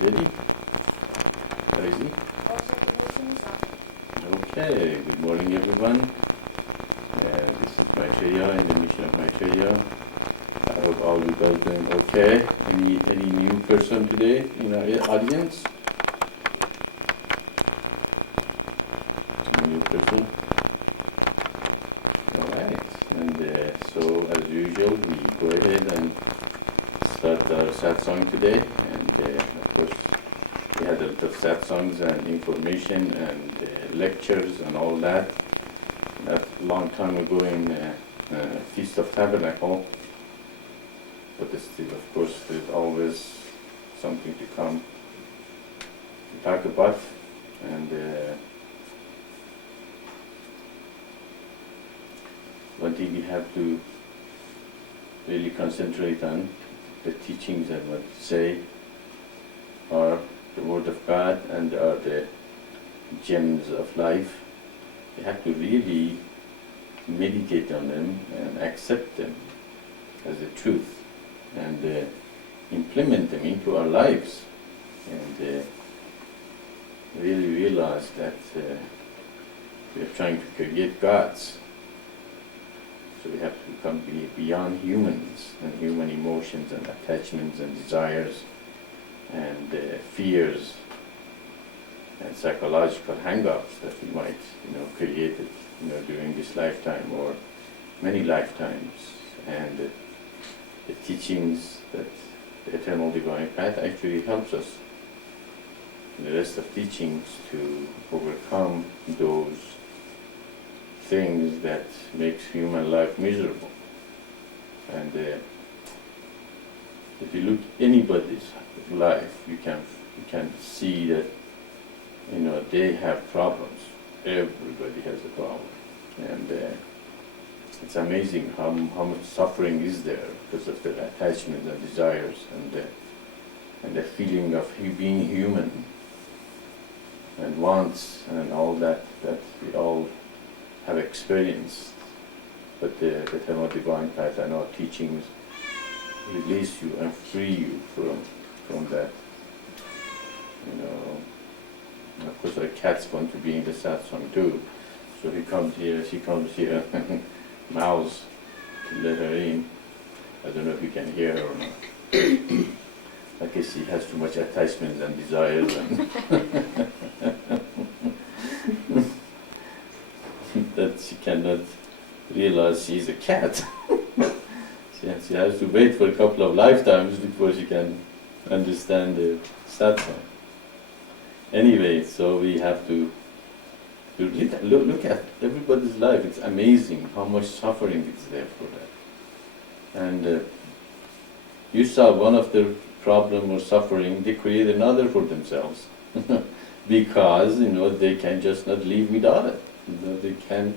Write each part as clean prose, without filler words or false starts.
Ready? Crazy? Okay, good morning everyone. This is Maitreya in the mission of Maitreya. I hope all you guys doing okay. Any new person today in our audience? Any new person? Alright, and so as usual we go ahead and start our Satsang today, and of course we had a lot of Satsangs and information and lectures and all that. That long time ago in Feast of Tabernacle, but still of course there's always something to come to talk about, and one thing we have to really concentrate on, the teachings and what to say are the Word of God and are the gems of life. We have to really meditate on them and accept them as the truth and implement them into our lives, and really realize that we are trying to create gods. So we have to become beyond humans and human emotions and attachments and desires and fears and psychological hang-ups that we might, create it, during this lifetime or many lifetimes. And the teachings that the Eternal Divine Path actually helps us in the rest of teachings to overcome those things that makes human life miserable. And if you look at anybody's life, you can see that they have problems. Everybody has a problem, and it's amazing how much suffering is there because of the attachments and desires and the feeling of being human and wants and all that we all have experienced. But the Eternal Divine Path and our teachings release you and free you from that. Of course, our cats want to be in the satsang too, so she comes here, mouse to let her in. I don't know if you can hear her or not. I guess she has too much attachments and desires and that she cannot realize she's a cat. She has to wait for a couple of lifetimes before she can understand the satsang. Anyway, so we have to look at everybody's life. It's amazing how much suffering is there for that. And you solve one of the problem or suffering, they create another for themselves because they can just not live without it. They can,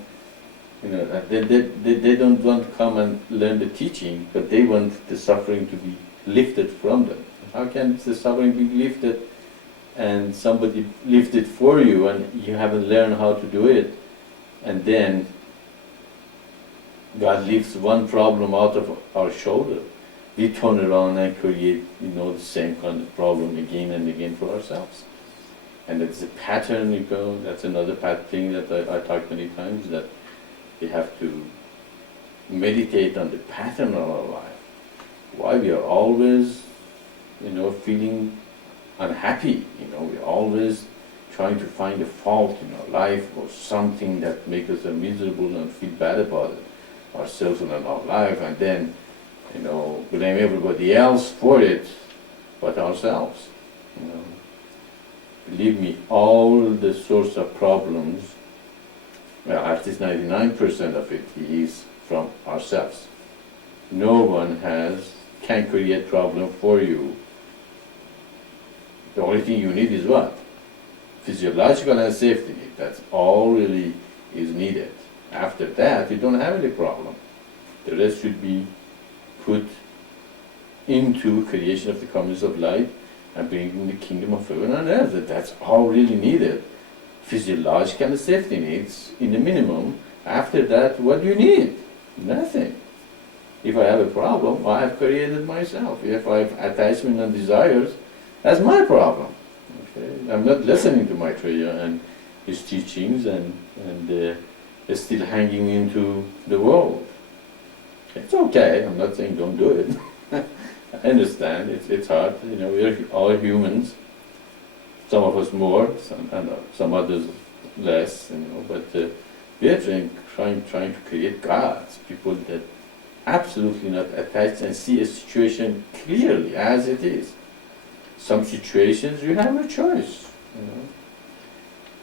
they don't want to come and learn the teaching, but they want the suffering to be lifted from them. How can the suffering be lifted and somebody lift it for you and you haven't learned how to do it, and then God lifts one problem out of our shoulder? We turn around and create the same kind of problem again and again for ourselves. And it's a pattern, that's another thing that I talked many times, that we have to meditate on the pattern of our life. Why we are always feeling unhappy, we're always trying to find a fault in our life or something that makes us miserable and feel bad about it, ourselves and our life, and then blame everybody else for it but ourselves. Believe me, all the source of problems, well, at least 99% of it is from ourselves. No one can create problem for you. The only thing you need is what? Physiological and safety need. That's all really is needed. After that, you don't have any problem. The rest should be put into creation of the commonness of light and bringing the kingdom of heaven on earth. That's all really needed. Physiological and safety needs in the minimum. After that, what do you need? Nothing. If I have a problem, I have created myself. If I have attachment and desires, That's my problem. Okay? I'm not listening to Maitreya and his teachings and still hanging into the world. It's okay. I'm not saying don't do it. I understand. It's hard. You know, we're all humans. Some of us more, some others less. You know, but we are trying to create gods, people that absolutely not attached and see a situation clearly as it is. Some situations you have a choice.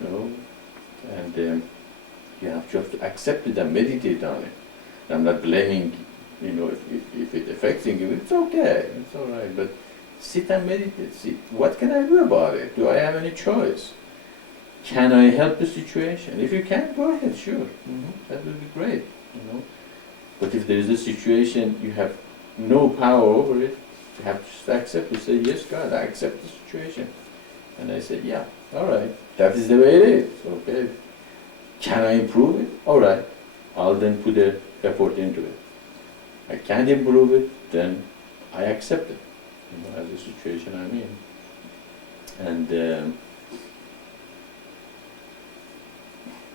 You know, and you have to accept it and meditate on it. I'm not blaming, you know, if it's affecting you, it's okay, it's all right, but sit and meditate. See, what can I do about it? Do I have any choice? Can I help the situation? If you can, go ahead, sure. That would be great, you know. But if there is a situation you have no power over it, you have to just accept it. Say, yes, God, I accept the situation. And I say, yeah, all right, that is the way it is, okay. Can I improve it? All right, I'll then put the effort into it. I can't improve it, then I accept it, you know, as a situation I'm in. And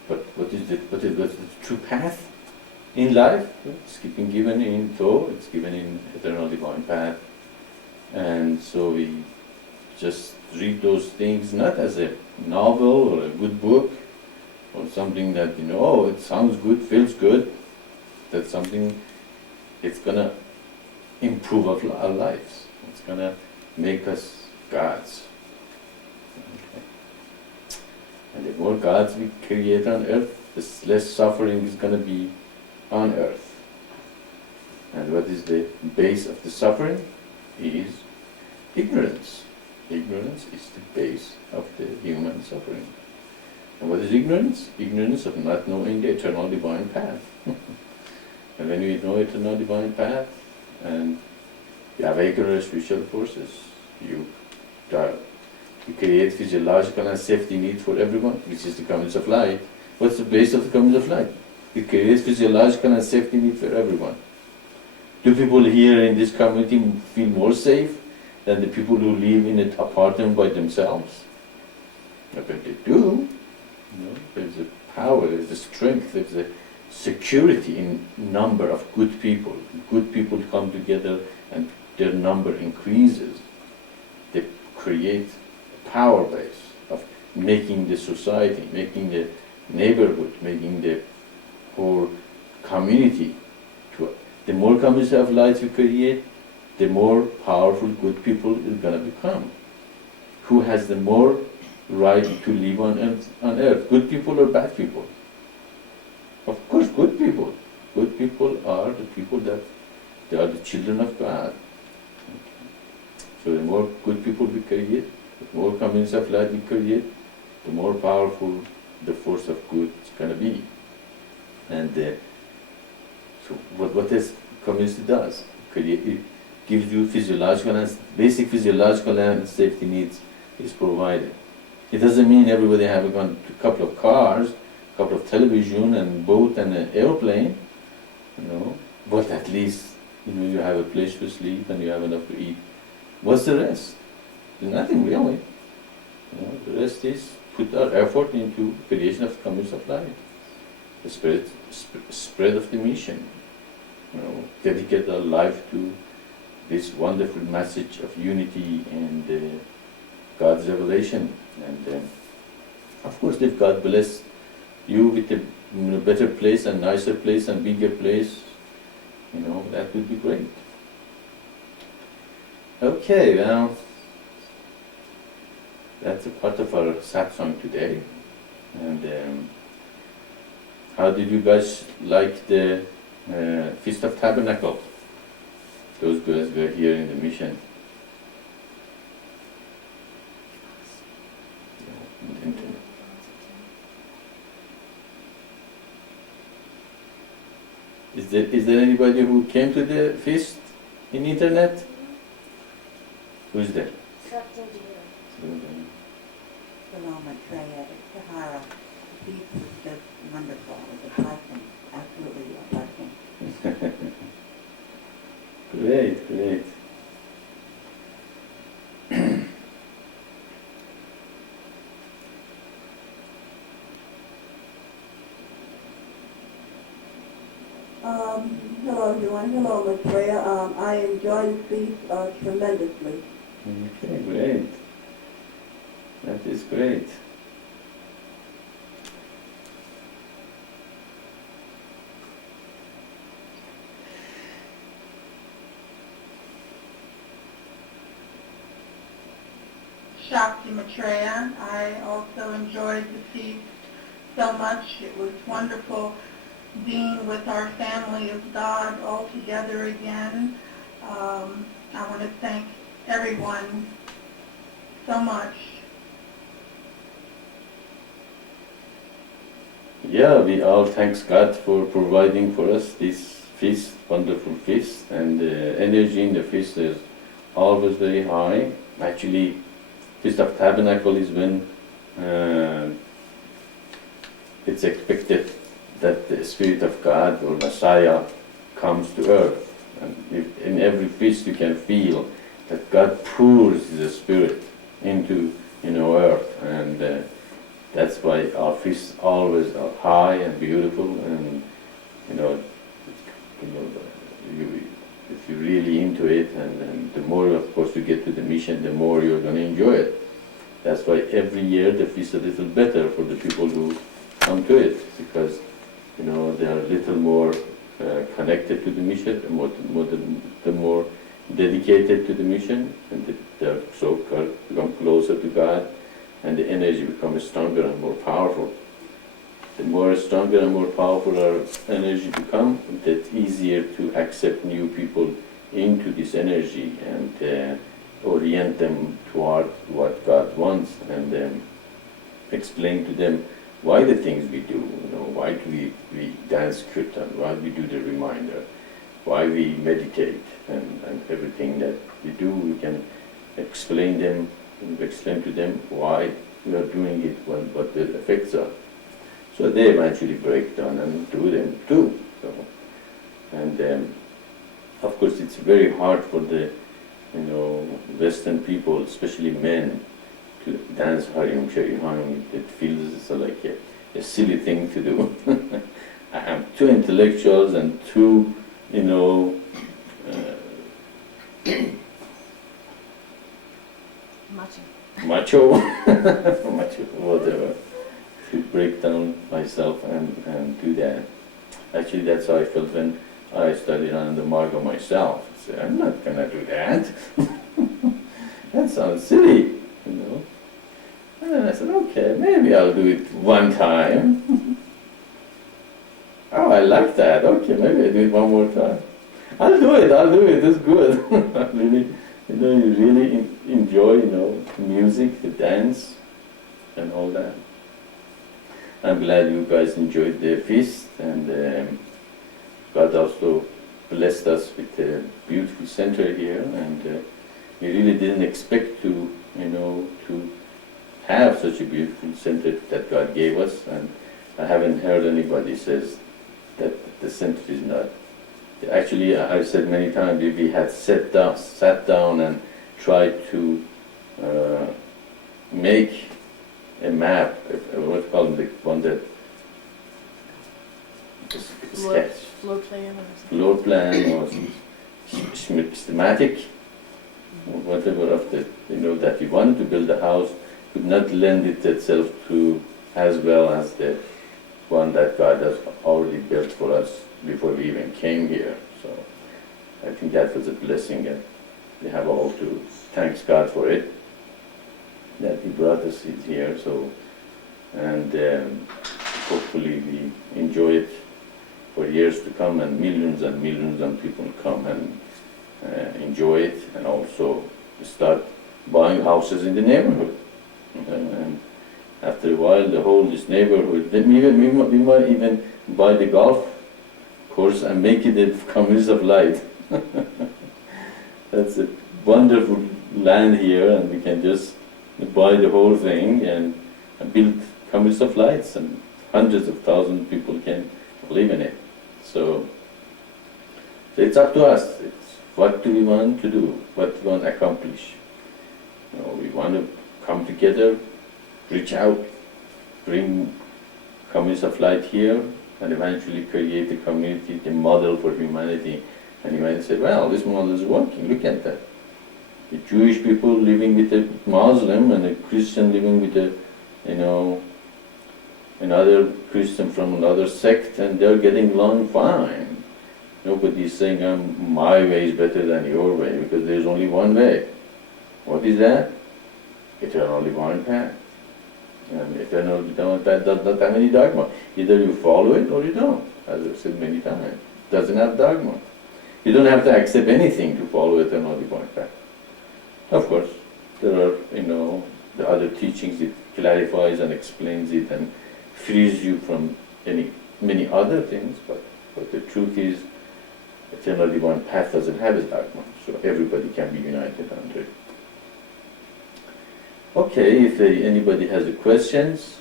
but what is the true path in life? It's been given in Torah, it's given in eternal divine path, and so we just read those things not as a novel or a good book or something that, you know, oh, it sounds good, feels good. That's something, it's gonna improve our lives. It's gonna make us gods. Okay. And the more gods we create on earth, the less suffering is gonna be on earth. And what is the base of the suffering? Is ignorance. Ignorance is the base of the human suffering. And what is ignorance? Ignorance of not knowing the eternal divine path. And when you know eternal divine path, and you awaken your spiritual forces, you create physiological and safety needs for everyone, which is the comings of light. What's the base of the comings of light? It creates physiological and safety need for everyone. Do people here in this community feel more safe than the people who live in an apartment by themselves? I bet they do. You know, there's a power, there's a strength, there's a security in number of good people. Good people come together and their number increases. They create a power base of making the society, making the neighborhood, making the whole community. The more community of light we create, the more powerful good people is going to become. Who has the more right to live on earth? Good people or bad people? Of course, good people. Good people are the people that they are the children of God. Okay. So the more good people we create, the more communities of light we create, the more powerful the force of good is going to be. And so what this community does? It gives you physiological and basic physiological and safety needs is provided. It doesn't mean everybody have a couple of cars, a couple of television and boat and an airplane, you know, but at least, you know, you have a place to sleep and you have enough to eat. What's the rest? There's nothing really. You know, the rest is put our effort into creation of communities of life, the spread of the mission. You know, dedicate our life to this wonderful message of unity and God's revelation. And of course, if God bless you with a better place and nicer place and bigger place, you know, that would be great. Okay, well, that's a part of our satsang today. And how did you guys like the Feast of Tabernacle? Those guys were here in the mission. Is there anybody who came to the feast in internet? Who's there? Satsang. Hello, Maitreya. Tahara. The feast was just wonderful. It was a blessing. Absolutely a blessing. Great, great. Hello everyone. Hello Maitreya. I enjoy the feast tremendously. Okay, great. That is great. Shakti Maitreya. I also enjoyed the feast so much. It was wonderful being with our family of God all together again. I want to thank everyone so much. Yeah, we all thanks God for providing for us this feast, wonderful feast, and the energy in the feast is always very high. Actually, Feast of Tabernacle is when it's expected that the Spirit of God or Messiah comes to earth. And in every feast you can feel that God pours the Spirit into earth, and that's why our feasts always are high and beautiful, and you know, you know you, if you're really into it, and the more of course you get to the mission, the more you're going to enjoy it. That's why every year the feast is a little better for the people who come to it, because they are a little more connected to the mission, the more dedicated to the mission, and they're so become closer to God, and the energy becomes stronger and more powerful. The more stronger and more powerful our energy become, that's easier to accept new people into this energy and orient them toward what God wants, and explain to them why the things we do, why do we dance kirtan, why we do the reminder, why we meditate, and everything that we do, we can explain to them why we are doing it, what the effects are. So they eventually break down and do them too. And of course it's very hard for the Western people, especially men, to dance Hariom Shari Ham. It feels like a silly thing to do. I am too intellectuals and too, macho, whatever, to break down myself and do that. Actually, that's how I felt when I studied on the Marga myself. I said, I'm not gonna do that. That sounds silly, And then I said, okay, maybe I'll do it one time. Oh, I like that. Okay, maybe I'll do it one more time. I'll do it, it's good. Really, you really enjoy, music, the dance, and all that. I'm glad you guys enjoyed the feast, and God also blessed us with a beautiful center here, and we really didn't expect to have such a beautiful center that God gave us, and I haven't heard anybody says that the center is not. Actually, I've said many times, if we had sat down and tried to make a map, what's called the one that sketch, floor plan or something. Floor plan or schematic, or whatever of the that we wanted to build a house, could not lend it itself to as well as the one that God has already built for us before we even came here. So I think that was a blessing, and we have all to thank God for it, that He brought us here. So, and hopefully we enjoy it for years to come, and millions of people come and enjoy it, and also start buying houses in the neighborhood. And after a while, this neighborhood, we might even buy the golf course and make it a community of light. That's a wonderful land here, and we can just buy the whole thing and build communities of lights, and hundreds of thousands of people can live in it. So it's up to us. It's what do we want to do? What do we want to accomplish? We want to come together, reach out, bring communities of light here, and eventually create a community, the model for humanity. And he went and said, well, this model is working, look at that. The Jewish people living with a Muslim and a Christian living with a, another Christian from another sect, and they're getting along fine. Nobody's saying my way is better than your way, because there's only one way. What is that? Eternal divine path. And eternal divine path does not have any dogma. Either you follow it or you don't, as I've said many times. It doesn't have dogma. You don't have to accept anything to follow eternal divine path. Of course, there are, the other teachings, it clarifies and explains it and frees you from many other things, but the truth is, eternal divine path doesn't have a dogma, so everybody can be united under it. Okay, if anybody has questions,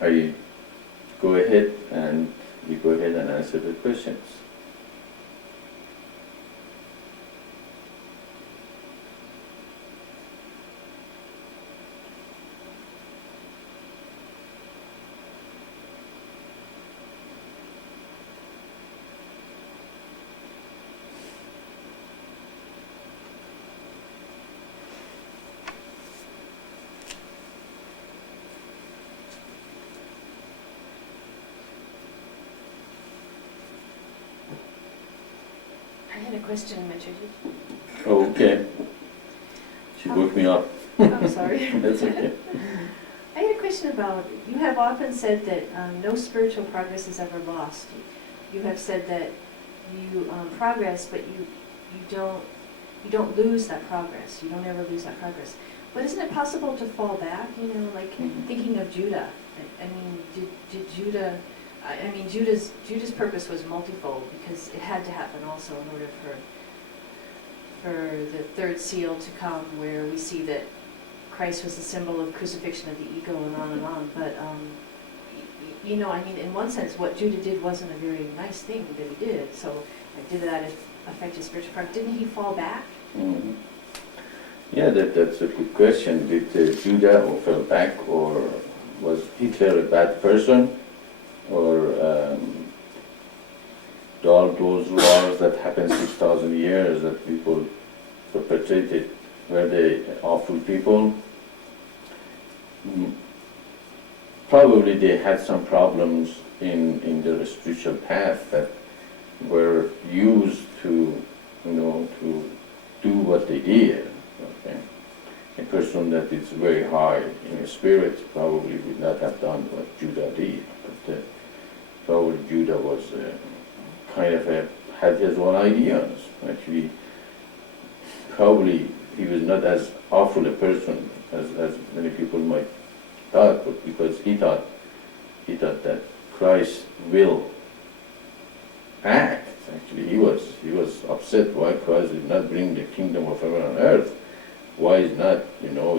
I go ahead and you go ahead and answer the questions. I had a question, Maitreya. Oh, okay. She woke me up. I'm sorry. That's okay. I had a question about, you have often said that no spiritual progress is ever lost. You have said that you progress, but you don't lose that progress. You don't ever lose that progress. But isn't it possible to fall back? Thinking of Judah. I mean, did Judah? I mean, Judah's purpose was multifold, because it had to happen also in order for the third seal to come, where we see that Christ was the symbol of crucifixion of the ego, and on and on. But I mean, in one sense, what Judah did wasn't a very nice thing that he did. So, did that affect his spiritual progress? Didn't he fall back? Mm-hmm. Yeah, that's a good question. Did Judah or fell back, or was Hitler a bad person? Or all those wars that happened 6,000 years that people perpetrated, were they awful people? Probably they had some problems in their spiritual path that were used to do what they did. Okay? A person that is very high in spirit probably would not have done what Judah did. But probably Judah was had his own ideas. Actually, probably he was not as awful a person as many people might thought, but because he thought that Christ will act. Actually, he was upset why Christ did not bring the kingdom of heaven on earth. Why is not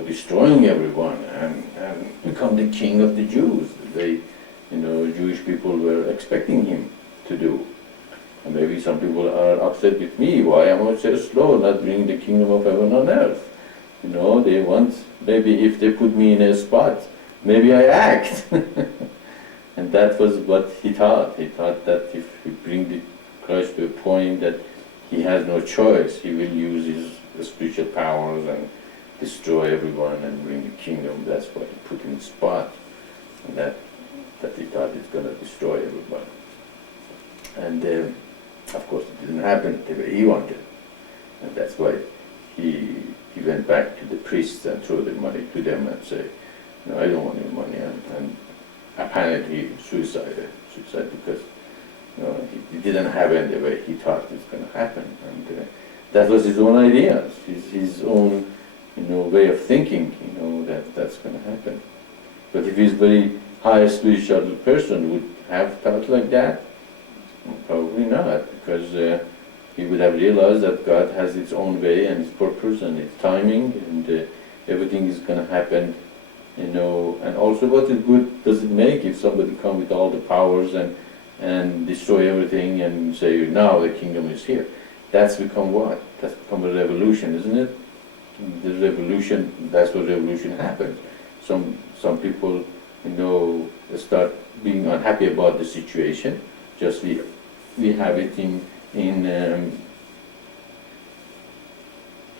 destroying everyone and become the king of the Jews? Jewish people were expecting him to do. And maybe some people are upset with me. Why am I so slow, not bringing the kingdom of heaven on earth? They want, maybe if they put me in a spot, maybe I act. And that was what he thought. He thought that if he bring the Christ to a point that he has no choice, he will use his spiritual powers and destroy everyone and bring the kingdom. That's why he put him in a spot. And that he thought it's going to destroy everybody. And of course it didn't happen the way he wanted. And that's why he went back to the priests and threw the money to them and say, no, I don't want your money. And apparently suicide because it didn't happen the way he thought it's going to happen. And that was his own ideas, his own way of thinking, that's going to happen. But if he's very high spiritual person, would have thought like that? Probably not, because he would have realized that God has its own way and its purpose and its timing, and everything is going to happen, and also what is good does it make if somebody come with all the powers and destroy everything and say, now the kingdom is here. That's become what? That's become a revolution, isn't it? The revolution, that's what revolution happens. Some people start being unhappy about the situation. Just we have it in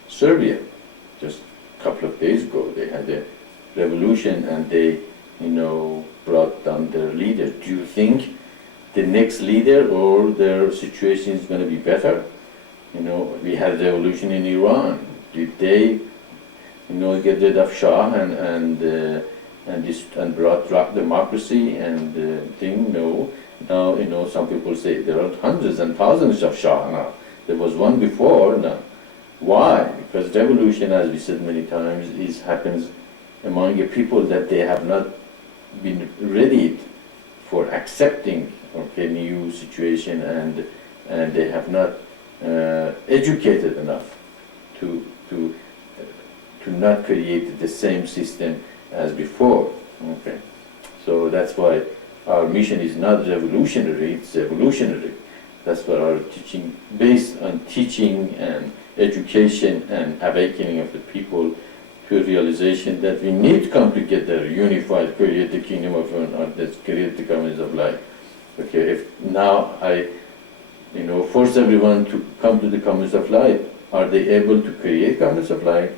Serbia. Just a couple of days ago, they had a revolution and they, brought down their leader. Do you think the next leader or their situation is going to be better? We had a revolution in Iran. Did they, get rid of Shah and brought democracy and thing? No. Now, some people say there are hundreds and thousands of Shah now. There was one before now. Why? Because revolution, as we said many times, happens among a people that they have not been ready for accepting new situation, and they have not educated enough to not create the same system as before. Okay, so that's why our mission is not revolutionary; it's evolutionary. That's why our teaching, based on teaching and education and awakening of the people to a realization that we need to come together, unified, create the kingdom of heaven, let's create the communities of light. Okay, if now I, force everyone to come to the communities of light, are they able to create communities of light?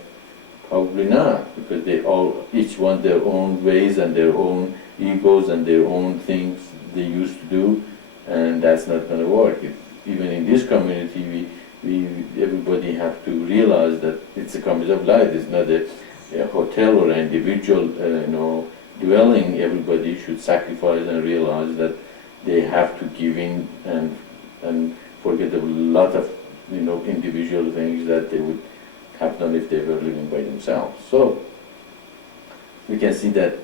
Probably not, because they all, each one their own ways and their own egos and their own things they used to do, and that's not going to work. Even in this community, everybody have to realize that it's a community of light. It's not a hotel or an individual, dwelling. Everybody should sacrifice and realize that they have to give in and forget a lot of, individual things that they would have done if they were living by themselves. So we can see that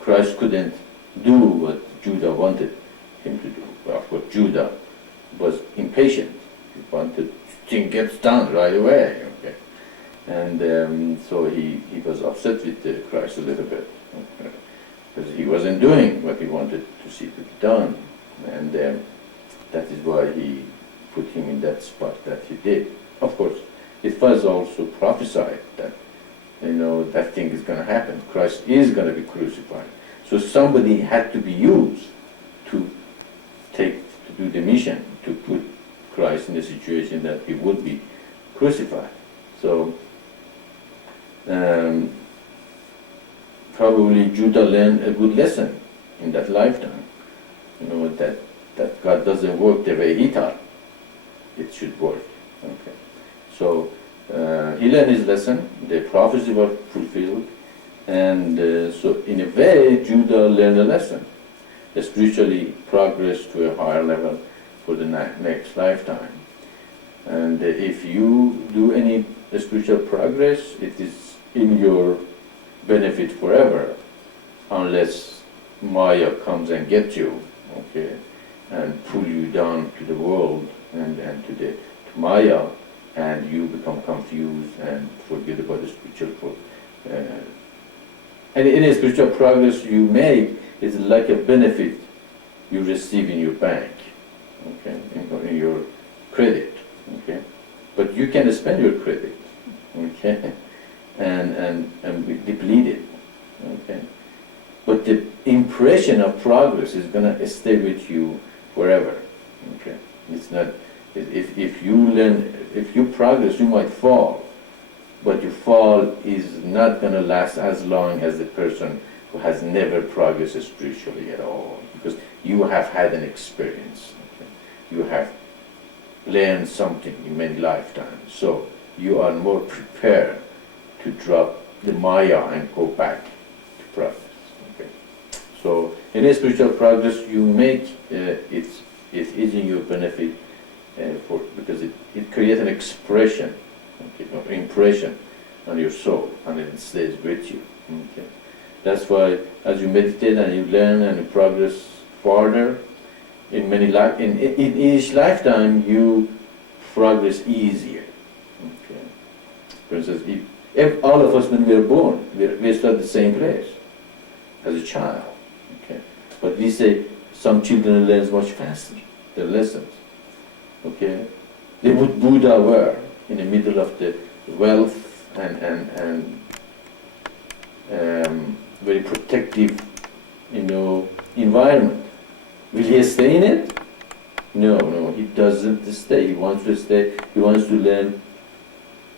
Christ couldn't do what Judah wanted him to do. Well, of course, Judah was impatient. He wanted thing gets done right away, okay, and so he was upset with Christ a little bit, because he wasn't doing what he wanted to see to be done, and that is why he put him in that spot that he did. Of course, it was also prophesied that that thing is going to happen. Christ is going to be crucified, so somebody had to be used to do the mission, to put Christ in the situation that he would be crucified. So probably Judah learned a good lesson in that lifetime. That God doesn't work the way he thought it should work. Okay. So he learned his lesson. The prophecy was fulfilled, and so in a way Judah learned a lesson. Spiritually progressed to a higher level for the next lifetime. And if you do any spiritual progress, it is in your benefit forever, unless Maya comes and gets you, okay, and pull you down to the world and to Maya, and you become confused and forget about the spiritual. And any spiritual progress you make is like a benefit you receive in your bank. Okay, in your credit, okay, but you can spend your credit, okay, and be depleted, okay, but the impression of progress is going to stay with you forever, okay. It's not, if you progress, you might fall, but your fall is not going to last as long as the person who has never progressed spiritually at all, because you have had an experience. You have learned something in many lifetimes, so you are more prepared to drop the Maya and go back to progress. Okay. So in a spiritual progress you make, it is in your benefit, because it creates an expression, okay, or impression on your soul, and it stays with you. Okay. That's why as you meditate and you learn and you progress further, in each lifetime you progress easier. Okay. For instance, if all of us when we are born, we start at the same place as a child. Okay. But we say some children learn much faster their lessons. Okay. They put Buddha where? In the middle of the wealth and very protective environment. Will he stay in it? No, he doesn't stay. He wants to stay. He wants to learn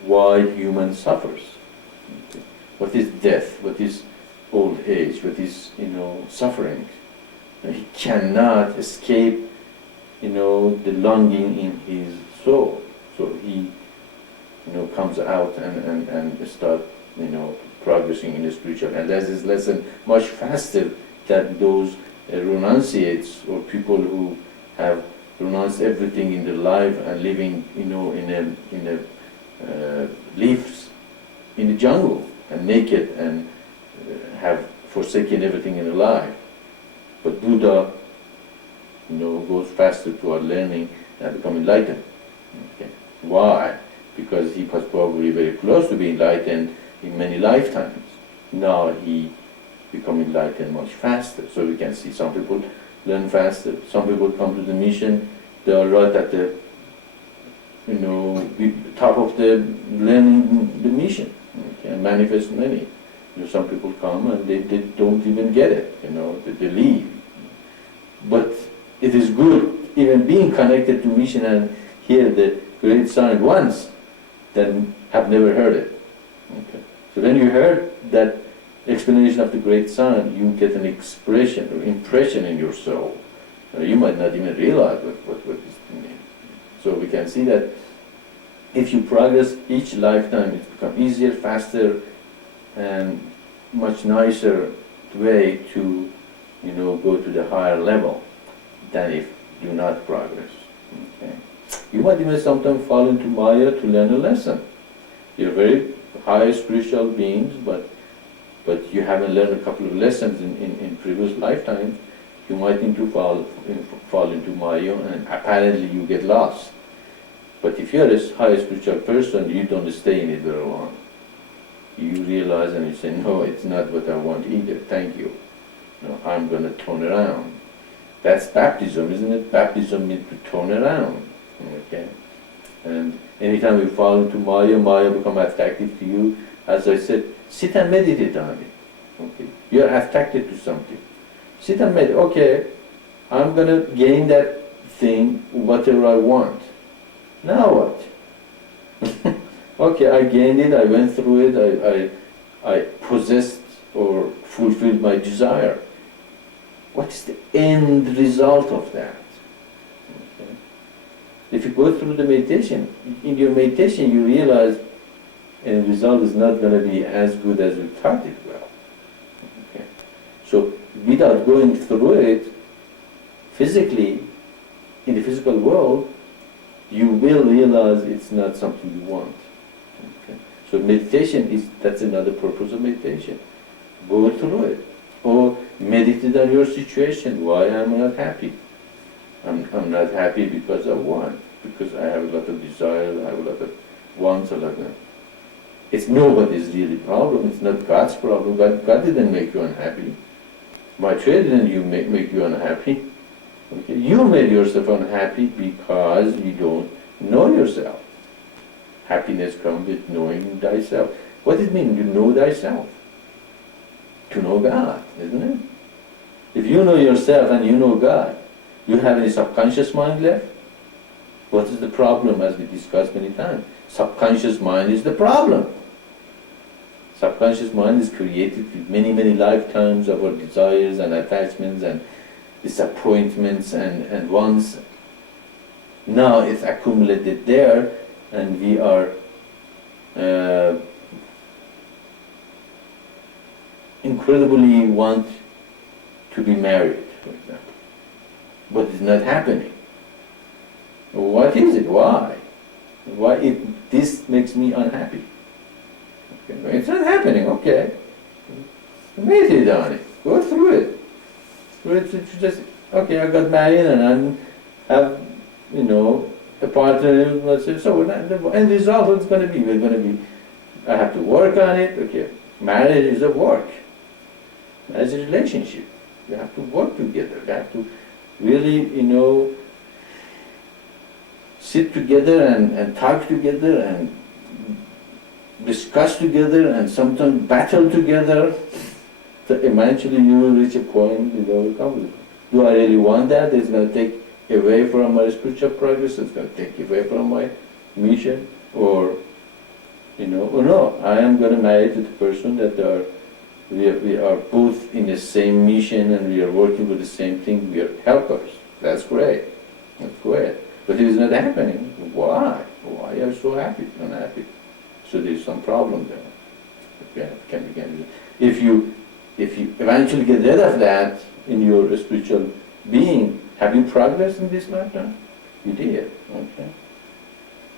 why human suffers. Okay. What is death? What is old age? What is, suffering? And he cannot escape, the longing in his soul. So he, comes out and start, progressing in the spiritual. And that's his lesson much faster than those renunciates or people who have renounced everything in their life and living, lives in the jungle and naked and have forsaken everything in their life. But Buddha, goes faster toward learning and become enlightened. Okay. Why? Because he was probably very close to being enlightened in many lifetimes. Now he become enlightened much faster. So we can see some people learn faster. Some people come to the mission, they are right at the top of the learning the mission. Okay, and manifest many. Some people come and they don't even get it, they leave. But it is good even being connected to mission and hear the great sign once, then have never heard it. Okay. So when you heard that explanation of the great sign, you get an expression or impression in your soul. You might not even realize what is mean. So we can see that if you progress each lifetime, it becomes easier, faster, and much nicer way to, go to the higher level than if you do not progress. Okay. You might even sometimes fall into Maya to learn a lesson. You're very high spiritual beings, but you haven't learned a couple of lessons in previous lifetimes. You might need to fall into Maya, and apparently you get lost. But if you're a high spiritual person, you don't stay in it very long. You realize and you say, no, it's not what I want either, thank you. No, I'm going to turn around. That's baptism, isn't it? Baptism means to turn around. Okay? And anytime you fall into Maya become attractive to you, as I said, sit and meditate on it. Okay? You're attracted to something. Sit and meditate. Okay, I'm going to gain that thing, whatever I want. Now what? Okay, I gained it, I went through it, I possessed or fulfilled my desire. What is the end result of that? Okay. If you go through the meditation, in your meditation you realize the end result is not going to be as good as you thought it will. Okay. So without going through it, physically, in the physical world, you will realize it's not something you want. Okay. So meditation that's another purpose of meditation. Go through it. Or meditate on your situation. Why am I not happy? I'm not happy because of what? Because I have a lot of desires, I have a lot of wants, a lot of... It's nobody's really problem, it's not God's problem. God didn't make you unhappy. Maitreya didn't make you unhappy. Okay? You made yourself unhappy because you don't know yourself. Happiness comes with knowing thyself. What does it mean to know thyself? To know God, isn't it? If you know yourself and you know God, you have any subconscious mind left? What is the problem, as we discussed many times? Subconscious mind is the problem. Subconscious mind is created with many, many lifetimes of our desires and attachments and disappointments and wants. Now it's accumulated there, and we are incredibly want to be married, for example. But it's not happening. What is it? Why? Why this makes me unhappy? Okay. It's not happening, okay. Meditate on it. Go through it. It's just, okay, I got married and I have, a partner, let's say, so the end result what's going to be? We're going to be, I have to work on it, okay. Marriage is a work. Marriage is a relationship. We have to work together. We have to really, sit together and talk together and discuss together and sometimes battle together. So eventually you will reach a point, do I really want that? It's going to take away from my spiritual progress, it's going to take away from my mission, or no, I am going to marry to the person that we are both in the same mission and we are working with the same thing, we are helpers. That's great. That's great. But if it's not happening, why? Why are you so happy, unhappy? So there's some problem there. If you eventually get rid of that in your spiritual being, have you progressed in this lifetime? You did, okay.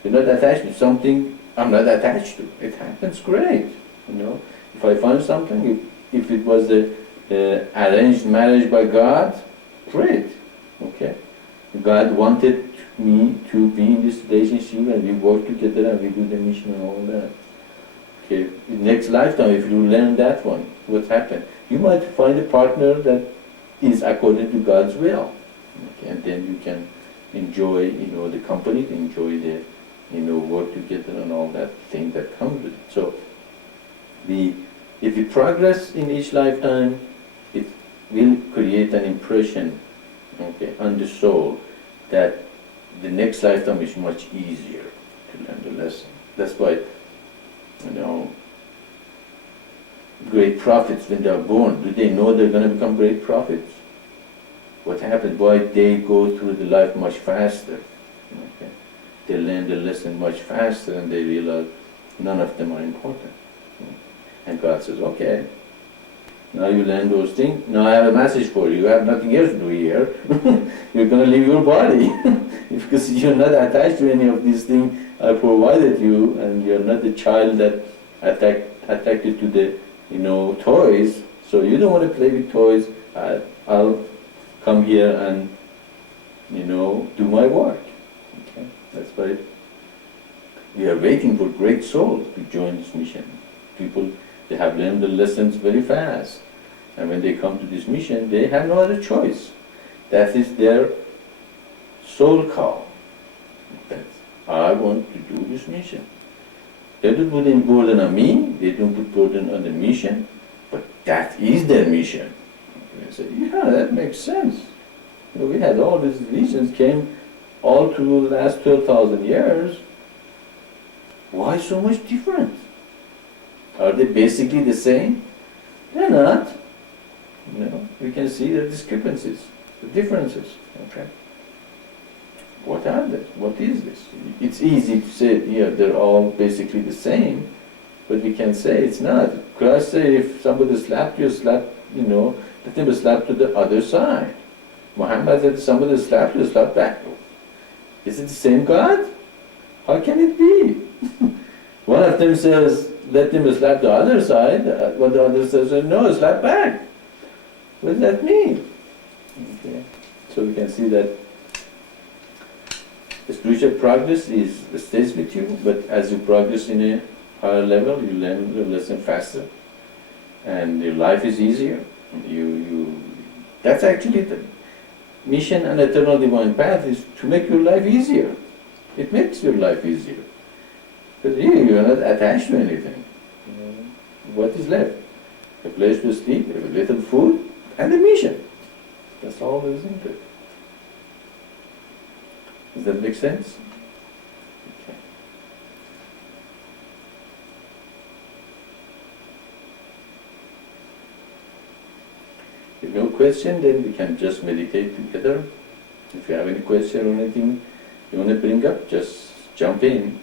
You're not attached to something I'm not attached to. It happens, great, If I find something, if it was the arranged marriage by God, great, okay. God wanted me to be in this relationship and we work together and we do the mission and all that. Okay, next lifetime, if you learn that one, what happened? You might find a partner that is according to God's will. Okay, and then you can enjoy, the company, enjoy the, work together and all that thing that comes with it. So, if we progress in each lifetime, it will create an impression, okay, on the soul that the next lifetime is much easier to learn the lesson. That's why, great prophets, when they are born, do they know they're going to become great prophets? What happens? Why they go through the life much faster? Okay? They learn the lesson much faster and they realize none of them are important. And God says, okay, now you learn those things, now I have a message for you, you have nothing else to do here. You're going to leave your body. Because you're not attached to any of these things I provided you, and you're not the child that attracted to the toys, so you don't want to play with toys. I'll come here and do my work. Okay? That's why we are waiting for great souls to join this mission. People, they have learned the lessons very fast, and when they come to this mission, they have no other choice. That is their soul call. That I want to do this mission. They don't put any burden on me, they don't put burden on the mission, but that is their mission. And I say, yeah, that makes sense. We had all these religions came all through the last 12,000 years. Why so much different? Are they basically the same? They're not. We can see the discrepancies, the differences. Okay. What are they? What is this? It's easy to say, yeah, they're all basically the same, but we can say it's not. Christ said if somebody slapped you, let them slap to the other side. Muhammad said if somebody slapped you, slap back. Is it the same God? How can it be? One of them says, let them slap the other side, while the other says, no, slap back. What does that mean? Okay. So we can see that spiritual progress stays with you, but as you progress in a higher level, you learn the lesson faster, and your life is easier. That's actually the mission and eternal divine path, is to make your life easier. It makes your life easier. Because here you are not attached to anything. What is left? A place to sleep, a little food, and a mission. That's all there is into it. Does that make sense? Okay. If no question, then we can just meditate together. If you have any question or anything you want to bring up, just jump in.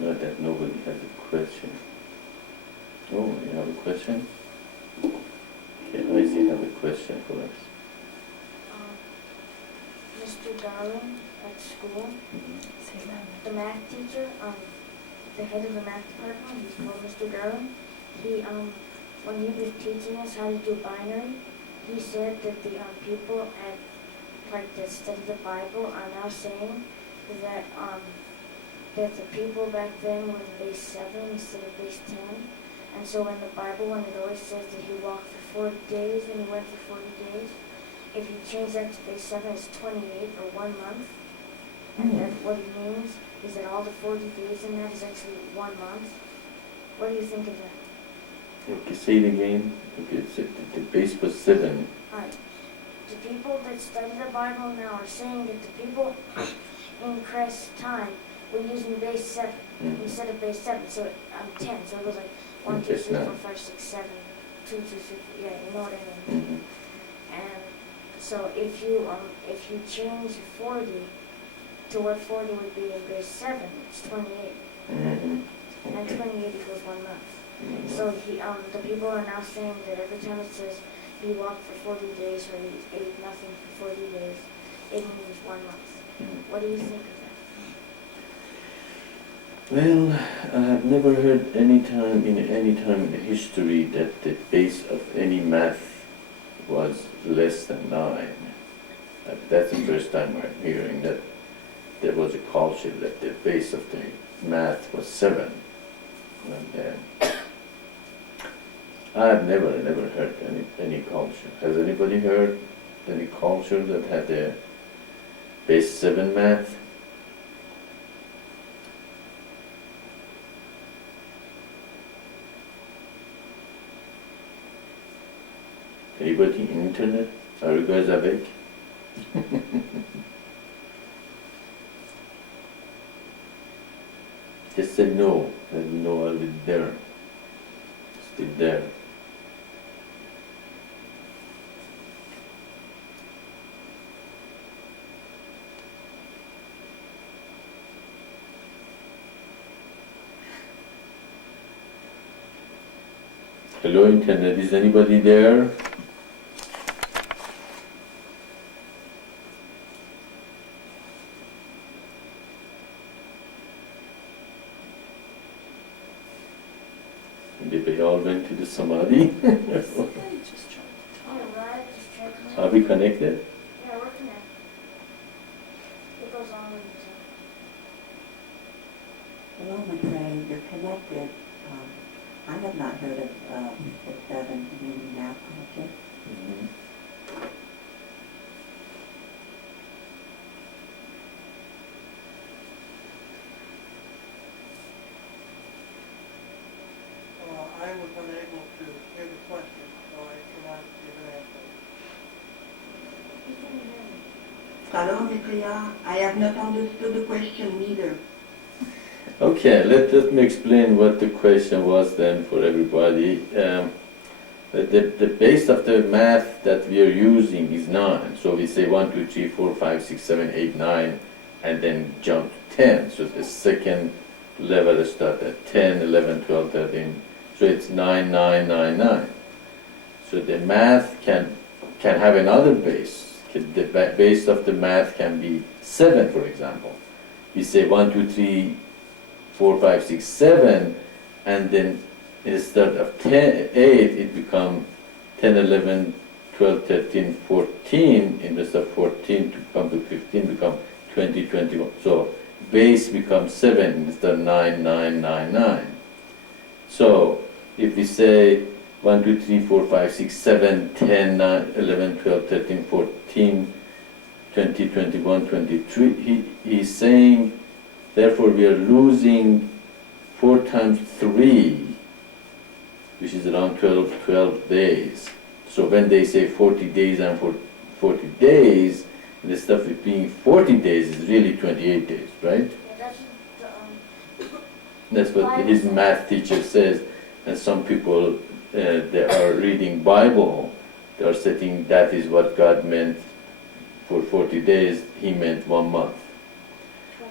Not that nobody has a question. Oh, you have a question? Okay, Isaac have a question for us. Mr. Darwin at school, Mhm. the math teacher, the head of the math department, he's called Mr. Darwin. He, when he was teaching us how to do binary, he said that the people at that study the Bible are now saying that that the people back then were in base 7 instead of base 10. And so in the Bible, when it always says that he walked for 40 days and he went for 40 days, if you change that to base 7, it's 28 or 1 month. And then what it means is that all the 40 days in that is actually 1 month. What do you think of that? Okay, say it again. Okay, so the base was 7. Alright. The people that study the Bible now are saying that the people in Christ's time were using base 7 Mhm. instead of base 7. So 10. So it was like 1, 2, Base 3, 4, 9. 5, 6, 7, 2, 2, 3, yeah, you know what I mean. Mhm. And so if you change 40 to what 40 would be in base 7, it's 28. Mhm. And Okay. 28 equals 1 month. Mhm. So the people are now saying that every time it says he walked for 40 days or he ate nothing for 40 days, it means 1 month. Mhm. What do you think of that? Well, I have never heard any time in history that the base of any math was less than 9. That's the first time I'm hearing that there was a culture that the base of the math was 7. And I've never heard any culture. Has anybody heard any culture that had a base 7 math? Anybody in internet? Are you guys awake? Just say no. Let me know I'll be there. Still there. Hello internet, is anybody there? They all went to the Samadhi. Yeah, right, just check it Are out. we connected? Yeah, we're connected. It goes on with Hello, Maitreya, you're connected. I have not heard of the 7 community math culture. Mhm. I was unable to hear the question, so I cannot give an answer. Hello, Maitreya. I have not understood the question neither. Okay, let me explain what the question was then for everybody. The base of the math that we are using is 9. So we say 1, 2, 3, 4, 5, 6, 7, 8, 9, and then jump to 10. So the second level starts at 10, 11, 12, 13. So it's 9, 9, 9, 9. So the math can have another base. The base of the math can be 7, for example. We say 1, 2, 3, 4, 5, 6, 7, and then instead of 8, it becomes 10, 11, 12, 13, 14. Instead of 14 to come to 15, become 20, 21. So base becomes 7 instead of 9, 9, 9, 9. So if we say 1, 2, 3, 4, 5, 6, 7, 10, 9, 11, 12, 13, 14, 20, 21, 23, he's saying, therefore we are losing 4 times 3, which is around 12 days. So when they say 40 days and 40 days, instead of it being 40 days, it's really 28 days, right? yeah, that's the, That's what his math teacher says. And some people, they are reading Bible, they are saying that is what God meant for 40 days, he meant 1 month.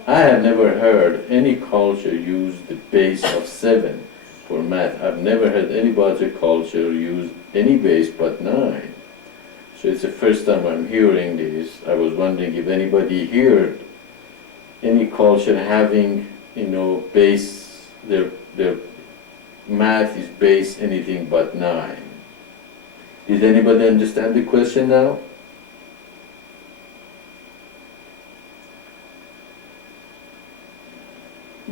I have never heard any culture use the base of 7 for math. I've never heard any other culture use any base but 9. So it's the first time I'm hearing this. I was wondering if anybody heard any culture having, base, their math is base anything but 9. Did anybody understand the question now?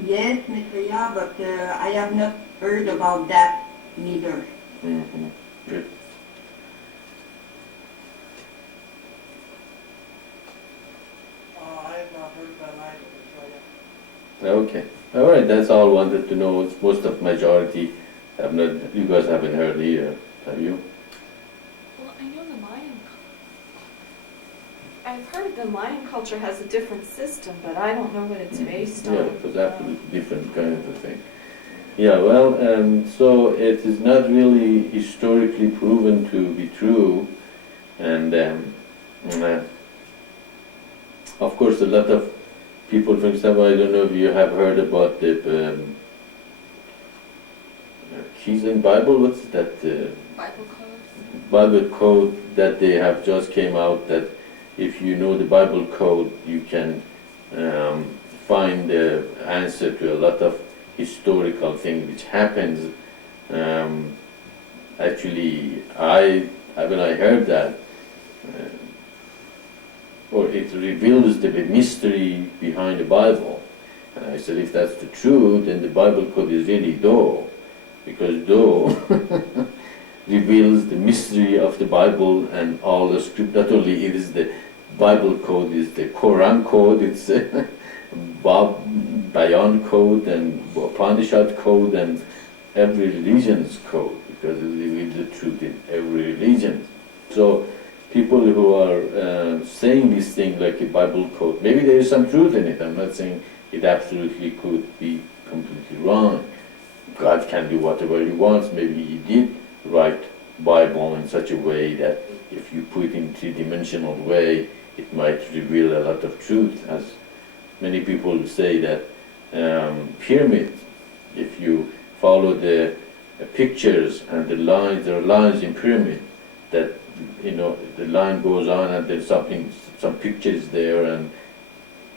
Yes, Maitreya, but I have not heard about that neither. Mm-hmm. Good. I have not heard that either, so Okay. All right. That's all I wanted to know. It's most of majority have not. You guys haven't heard either, have you? Well, I know the Mayan. I've heard the Mayan culture has a different system, but I don't know what it's based on. Yeah, it was absolutely different kind of a thing. Yeah. Well, so it is not really historically proven to be true, and of course, a lot of people, for example, I don't know if you have heard about the keys in Bible. What's that? Bible code. Bible code that they have just came out, that if you know the Bible code, you can find the answer to a lot of historical things which happens. Actually, when I heard that, or it reveals the mystery behind the Bible. And I said, if that's the truth, then the Bible code is really Do, because Do reveals the mystery of the Bible and all the script. Not only it is the Bible code, is the Quran code, it's Bayan code and Upanishad code and every religion's code, because it reveals the truth in every religion. So people who are saying this thing like a Bible code, maybe there is some truth in it. I'm not saying it absolutely could be completely wrong. God can do whatever He wants. Maybe He did write Bible in such a way that if you put it in three-dimensional way, it might reveal a lot of truth. As many people say that pyramid, if you follow the pictures and the lines, there are lines in pyramid that the line goes on and there's some pictures there, and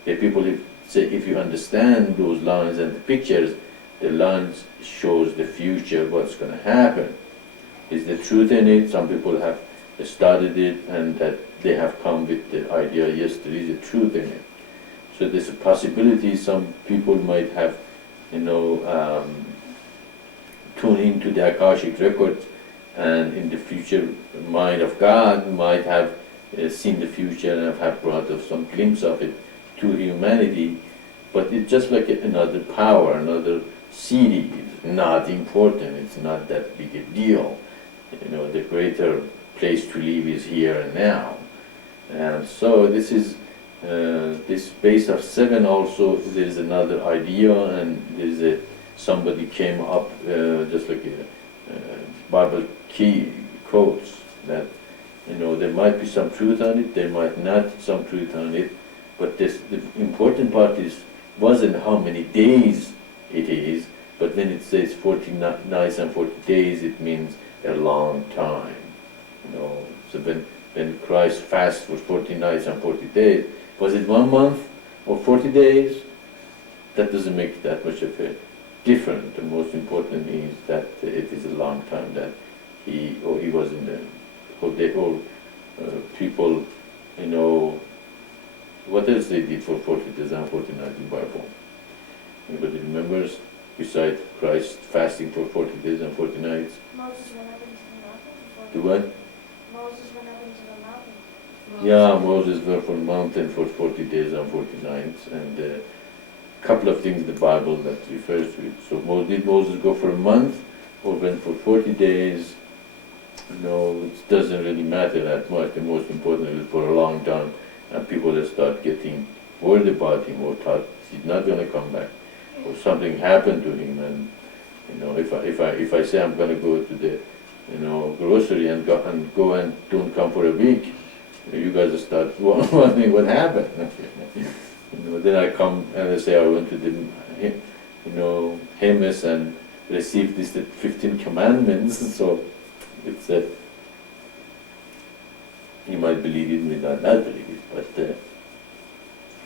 the people say if you understand those lines and the pictures, the lines shows the future, what's going to happen. Is the truth in it? Some people have studied it and that they have come with the idea, yes, there is a truth in it. So there's a possibility some people might have, tuned into the Akashic records, and in the future mind of God might have seen the future and have brought us some glimpse of it to humanity. But it's just like another power, another city. It's not important, it's not that big a deal. The greater place to live is here and now. And so this is this base of 7 also. There's another idea, and there's somebody came up just like a Bible key codes that there might be some truth on it, there might not some truth on it, but the important part wasn't how many days it is, but when it says 40 nights and 40 days, it means a long time. So when Christ fasted for 40 nights and 40 days, was it 1 month or 40 days? That doesn't make that much of a difference. The most important is that it is a long time that he was in the whole people, what else they did for 40 days and 40 nights in the Bible? Anybody remembers? Besides Christ fasting for 40 days and 40 nights. Moses went up into the mountain. The what? Moses went up into the mountain. Yeah, Moses went for the mountain for 40 days and 40 nights, and a couple of things in the Bible that refers to it. So did Moses go for a month or went for 40 days? No, it doesn't really matter that much. The most important is for a long time, and people that start getting worried about him or thought he's not going to come back, or something happened to him. And if I say I'm going to go to the grocery and go and don't come for a week, you guys start wondering what happened. Then I come and I say I went to the, Hemis and received this the 15 commandments. So it's a, you might believe it, may not believe it, but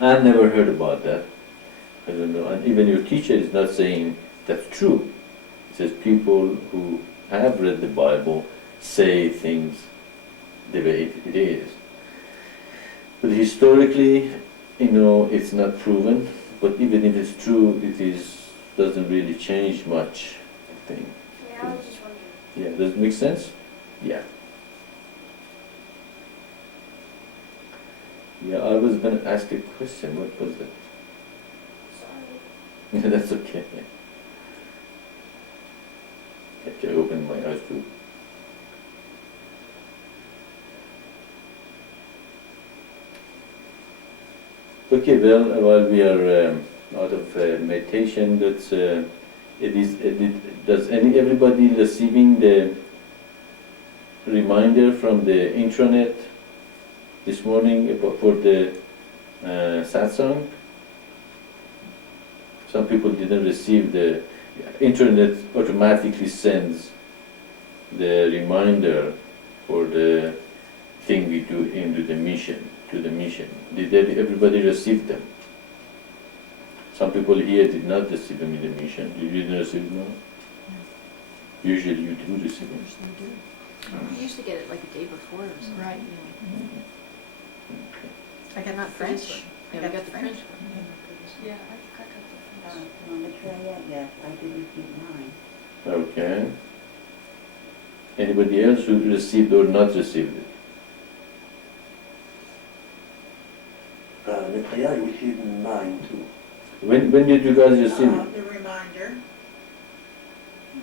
I've never heard about that. I don't know. And even your teacher is not saying that's true. It says people who have read the Bible say things the way it is. But historically, it's not proven. But even if it's true, doesn't really change much, I think. Yeah, I was just wondering. Yeah, does it make sense? Yeah. Yeah, I was going to ask a question. What was it? Sorry. That's okay. Okay, I opened my eyes too. Okay, well, while we are out of meditation, does everybody receiving the reminder from the intranet this morning for the Satsang? Some people didn't receive the internet automatically sends the reminder for the thing we do into the mission, to the mission. Did everybody receive them? Some people here did not receive them in the mission. You didn't receive them? Usually you do receive them. You usually get it like a day before or something. Right. I got Not the French. French. Yeah, we got the French one. Yeah, I got the French. Maitreya, yes, I did receive mine. Okay. Anybody else who received or not received it? Maitreya, I received mine too. When did you guys receive it? The reminder.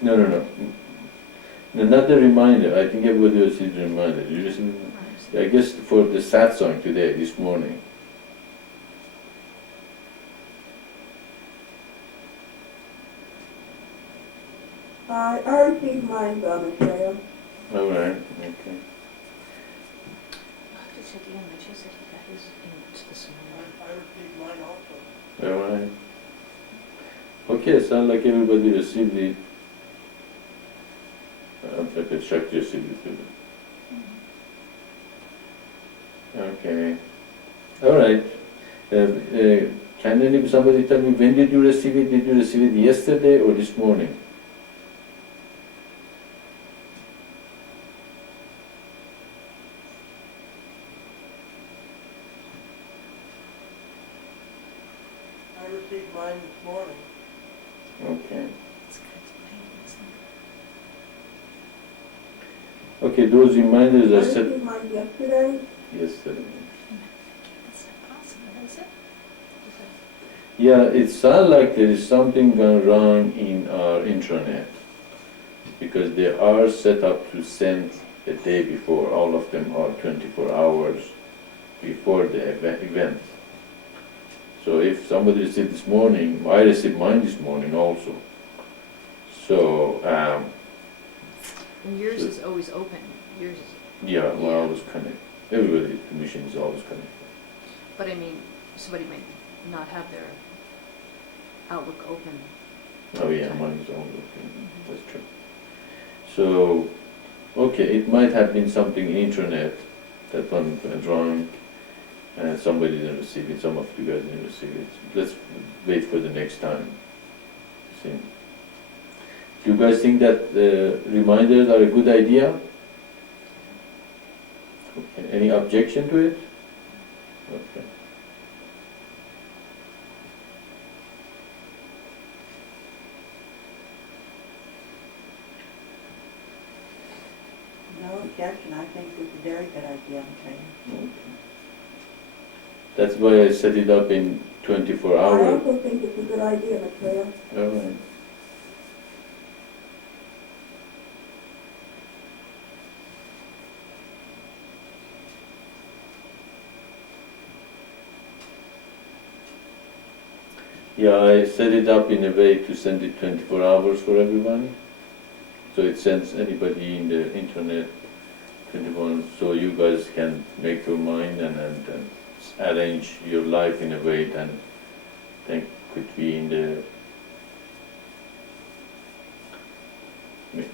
No. No, not the reminder. I think everybody received the reminder. Did you receive it? I guess for the Satsang today, this morning. I received mine, Maitreya. All right, okay. Said he got his in this morning. I received mine also. All right. Okay, sound like everybody received it. I'm like a check received it too. Okay. All right. Can somebody tell me when did you receive it? Did you receive it yesterday or this morning? I received mine this morning. Okay. Okay, those reminders are set. mine yesterday. Yesterday. It's impossible, is it? Yeah, it sounds like there is something gone wrong in our intranet because they are set up to send a day before. All of them are 24 hours before the event. So if somebody received this morning, I received mine this morning also. So, And yours is always open. Yours is, yeah, we're always connected. Everybody, the mission is always connected. but I mean, somebody might not have their Outlook open. Oh yeah, mine is always open. That's true. So, okay, it might have been something in intranet that one went wrong, and somebody didn't receive it. Some of you guys didn't receive it. Let's wait for the next time. See. Do you guys think that reminders are a good idea? Okay. Any objection to it? Okay. No objection, I think it's a very good idea, Maitreya. Okay. That's why I set it up in 24 hours. think it's a good idea, Maitreya. All right. Yeah, I set it up in a way to send it 24 hours for everyone. So it sends anybody in the internet 21, so you guys can make your mind and arrange your life in a way that could be in the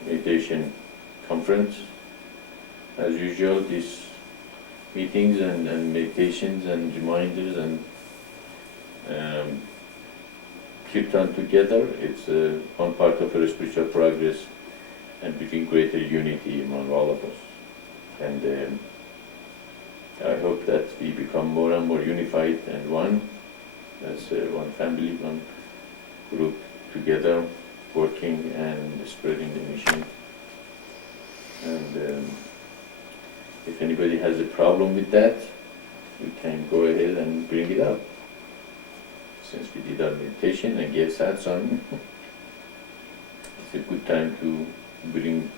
meditation conference. As usual, these meetings and meditations and reminders and kirtan together, it's one part of our spiritual progress and bringing greater unity among all of us. And I hope that we become more and more unified and one, as one family, one group together, working and spreading the mission. And if anybody has a problem with that, we can go ahead and bring it up. Since we did our meditation and gave satsang, it's a good time to bring,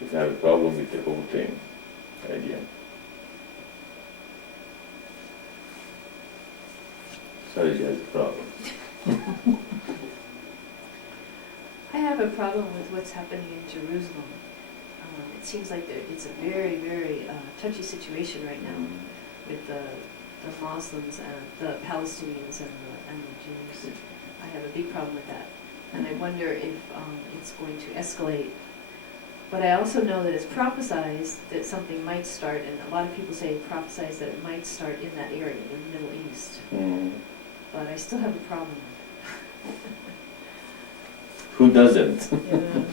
if you have a problem with the whole thing, idea. Sorry, has a problem. I have a problem with what's happening in Jerusalem. It seems like it's a very, very touchy situation right now with the Muslims and the Palestinians and the Jews. I have a big problem with that. And I wonder if it's going to escalate. But I also know that it's prophesized that something might start, and a lot of people say prophesize that it might start in that area, in the Middle East. But I still have a problem with it. Who doesn't? Yeah.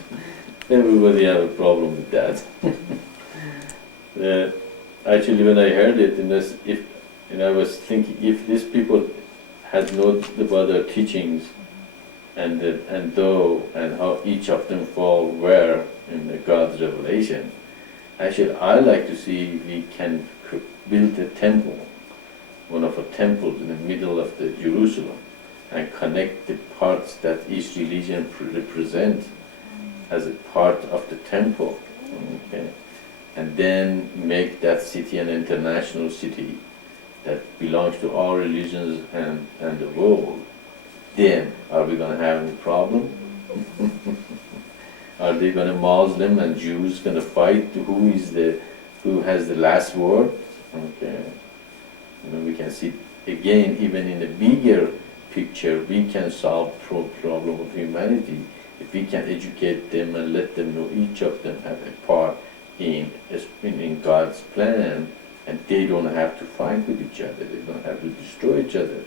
Everybody have a problem with that. Actually, when I heard it, I was thinking, if these people had known about their teachings and how each of them fall where in the God's revelation, actually, I like to see if we can build a temple, one of a temples in the middle of the Jerusalem, and connect the parts that each religion represents as a part of the temple, okay? And then make that city an international city that belongs to all religions and the world. Then, are we going to have any problem? Are they going to Muslim and Jews going to fight who has the last word? Okay. We can see again, even in the bigger picture, we can solve problem of humanity if we can educate them and let them know each of them have a part in God's plan, and they don't have to fight with each other. They don't have to destroy each other.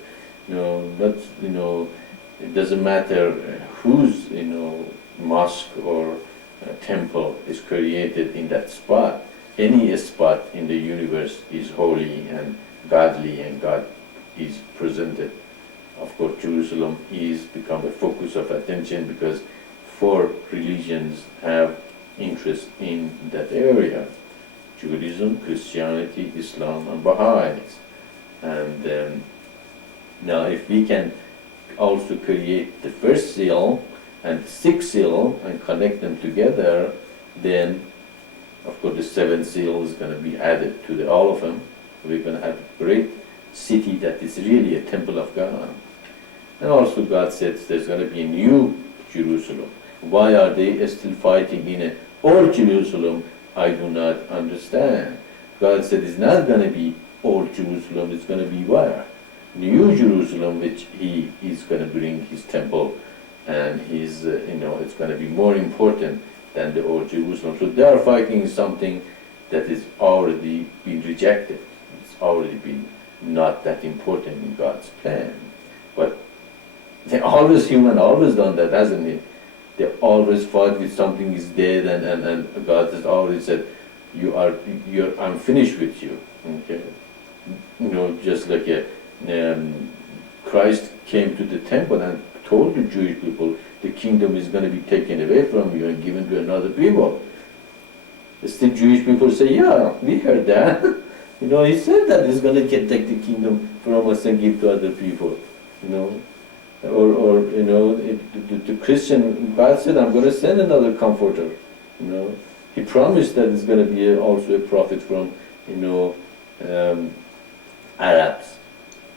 It doesn't matter whose mosque or temple is created in that spot. Any spot in the universe is holy and godly, and God is presented. Of course, Jerusalem is become a focus of attention because 4 religions have interest in that area: Judaism, Christianity, Islam, and Baha'is. And now, if we can also create the first seal and the 6th seal and connect them together, then, of course, the 7th seal is going to be added to all of them. We're going to have a great city that is really a temple of God. And also God says there's going to be a new Jerusalem. Why are they still fighting in an old Jerusalem? I do not understand. God said it's not going to be old Jerusalem, it's going to be where? New Jerusalem, which He is going to bring His temple, and His, it's going to be more important than the old Jerusalem. So they are fighting something that is already been rejected. It's already been not that important in God's plan. But human always done that, hasn't it? They always fight with something is dead, and God has always said, I'm finished with you. Okay? Just like Christ came to the temple and told the Jewish people, the kingdom is going to be taken away from you and given to another people. Still Jewish people say, yeah, we heard that. He said that he's going to take the kingdom from us and give to other people. Or the Christian, God said, I'm going to send another comforter. He promised that it's going to be also a prophet from, Arabs.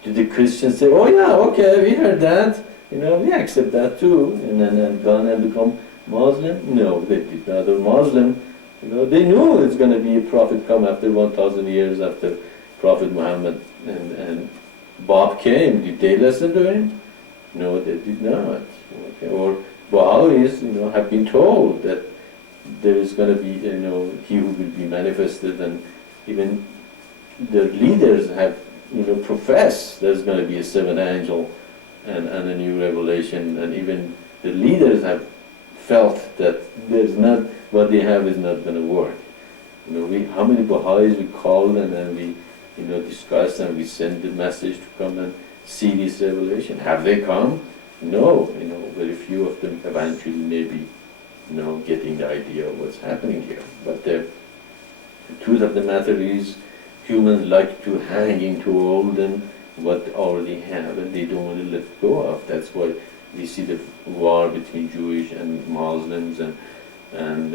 Did the Christians say, oh yeah, okay, we heard that, we accept that too, and then gone and become Muslim? No, they did not. They're Muslim. They knew it's going to be a prophet come after 1,000 years after Prophet Muhammad And Bob came. Did they listen to him? No, they did not. Okay. Or Baha'is, have been told that there is going to be, he who will be manifested, and even their leaders have, professed there's going to be a seventh angel and a new revelation, and even the leaders have felt that there's not, what they have is not going to work. How many Baha'is we called and we, discussed, and we sent the message to come and see this revelation. Have they come? No, very few of them eventually maybe, getting the idea of what's happening here. But the truth of the matter is, humans like to hang into all them what they already have, and they don't want to let go of. That's why we see the war between Jewish and Muslims, and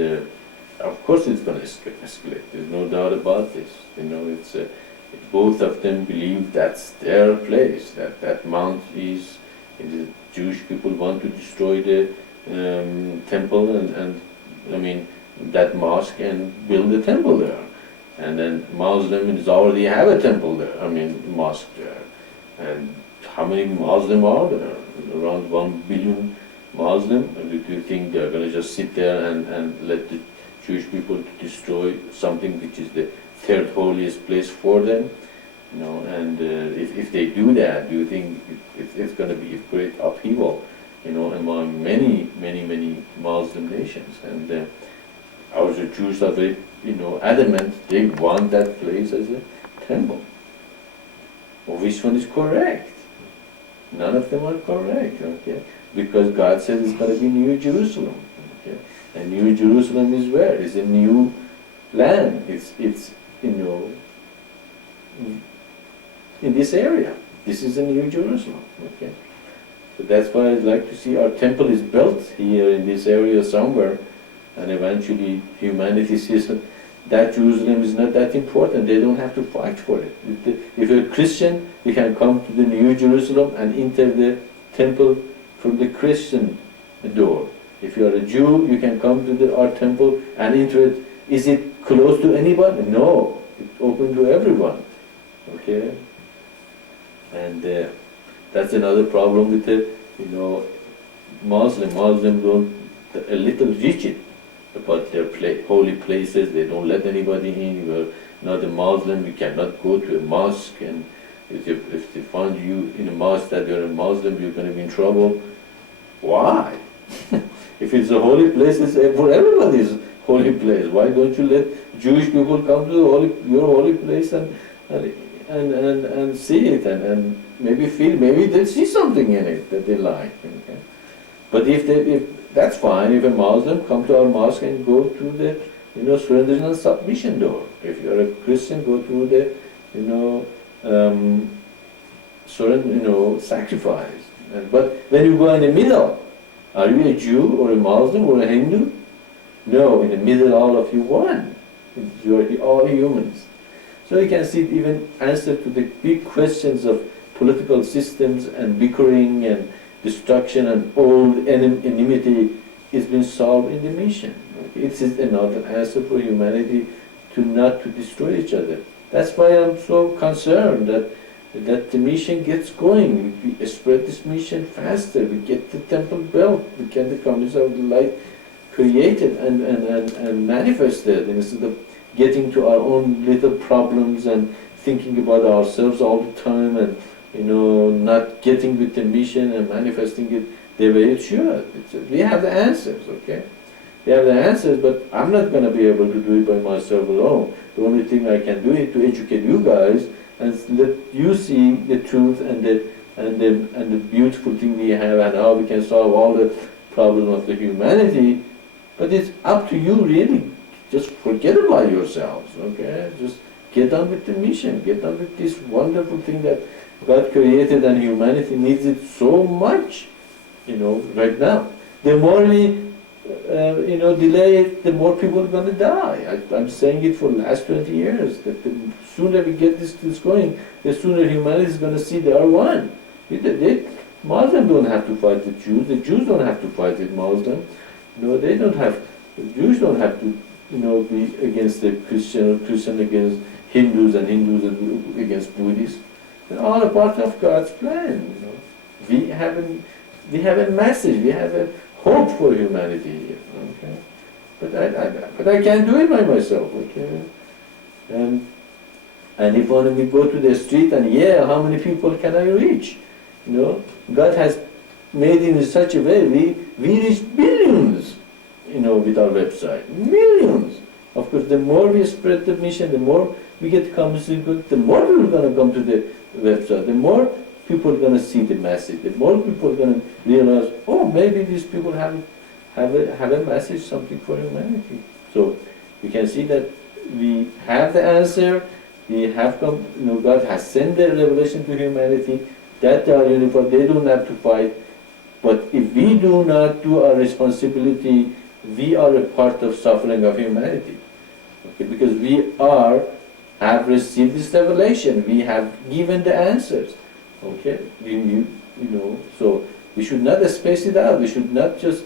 of course it's going to escalate. There's no doubt about this. It's both of them believe that's their place. That mount is. The Jewish people want to destroy the temple and I mean that mosque and build a temple there. And then Muslims already have a temple there, mosque there. And how many Muslims are there? Around 1 billion Muslims. Do you think they're going to just sit there and let the Jewish people destroy something which is the third holiest place for them? And if they do that, do you think it's going to be a great upheaval, among many Muslim nations? And our Jews are very, adamant. They want that place as a temple. Well, which one is correct? None of them are correct, okay? Because God says it's going to be New Jerusalem, okay? And New Jerusalem is where? It's a new land. It's in this area. This is a New Jerusalem, okay? So that's why I'd like to see our temple is built here in this area somewhere, and eventually humanity sees that Jerusalem is not that important. They don't have to fight for it. If you're a Christian, you can come to the New Jerusalem and enter the temple from the Christian door. If you are a Jew, you can come to our temple and enter it. Is it closed to anybody? No, it's open to everyone. Okay, and that's another problem with the Muslim. Muslims don't a little rigid about their holy places. They don't let anybody in. You're not a Muslim. You cannot go to a mosque. And if they find you in a mosque that you're a Muslim, you're going to be in trouble. Why? If it's a holy place, it's for everybody's holy place. Why don't you let Jewish people come to your holy place and see it and maybe they see something in it that they like. Okay? But if that's fine. If a Muslim come to our mosque and go through the surrender and submission door. If you're a Christian, go through the surrender, sacrifice. But when you go in the middle, are you a Jew or a Muslim or a Hindu? No, in the middle, all of you one. You're all humans. So you can see even answer to the big questions of political systems and bickering and destruction and old enmity is being solved in the mission. It is another answer for humanity not to destroy each other. That's why I'm so concerned that the mission gets going. We spread this mission faster. We get the temple built. We get the communities of the light created and manifested instead of getting to our own little problems and thinking about ourselves all the time and not getting with the mission and manifesting it the way it should. We have the answers, okay? We have the answers, but I'm not going to be able to do it by myself alone. The only thing I can do is to educate you guys and let you see the truth and the beautiful thing we have and how we can solve all the problems of the humanity. But it's up to you, really. Just forget about yourselves, okay? Just get on with the mission. Get on with this wonderful thing that God created and humanity needs it so much, right now. The more we, delay it, the more people are going to die. I'm saying it for the last 20 years, that the sooner we get this going, the sooner humanity is going to see they are one. Muslims don't have to fight the Jews don't have to fight the Muslims. They don't have, the Jews don't have to, be against the Christian or Christian against Hindus and Hindus against Buddhists. It's all a part of God's plan. You know, we have a message, we have a hope for humanity here. Okay, but I can't do it by myself. Okay, and if when we go to the street and how many people can I reach? You know, God has made it in such a way we reach billions. You know, with our website, millions. Of course, the more we spread the mission, the more we get communication, the more people are going to come to the website, the more people are going to see the message, the more people are going to realize, oh, maybe these people have a message, something for humanity. So we can see that we have the answer. We have come. You know, God has sent the revelation to humanity that they are unified. They don't have to fight. But if we do not do our responsibility, we are a part of suffering of humanity. Okay, because we have received this revelation. We have given the answers. Okay, you know. So we should not space it out. We should not just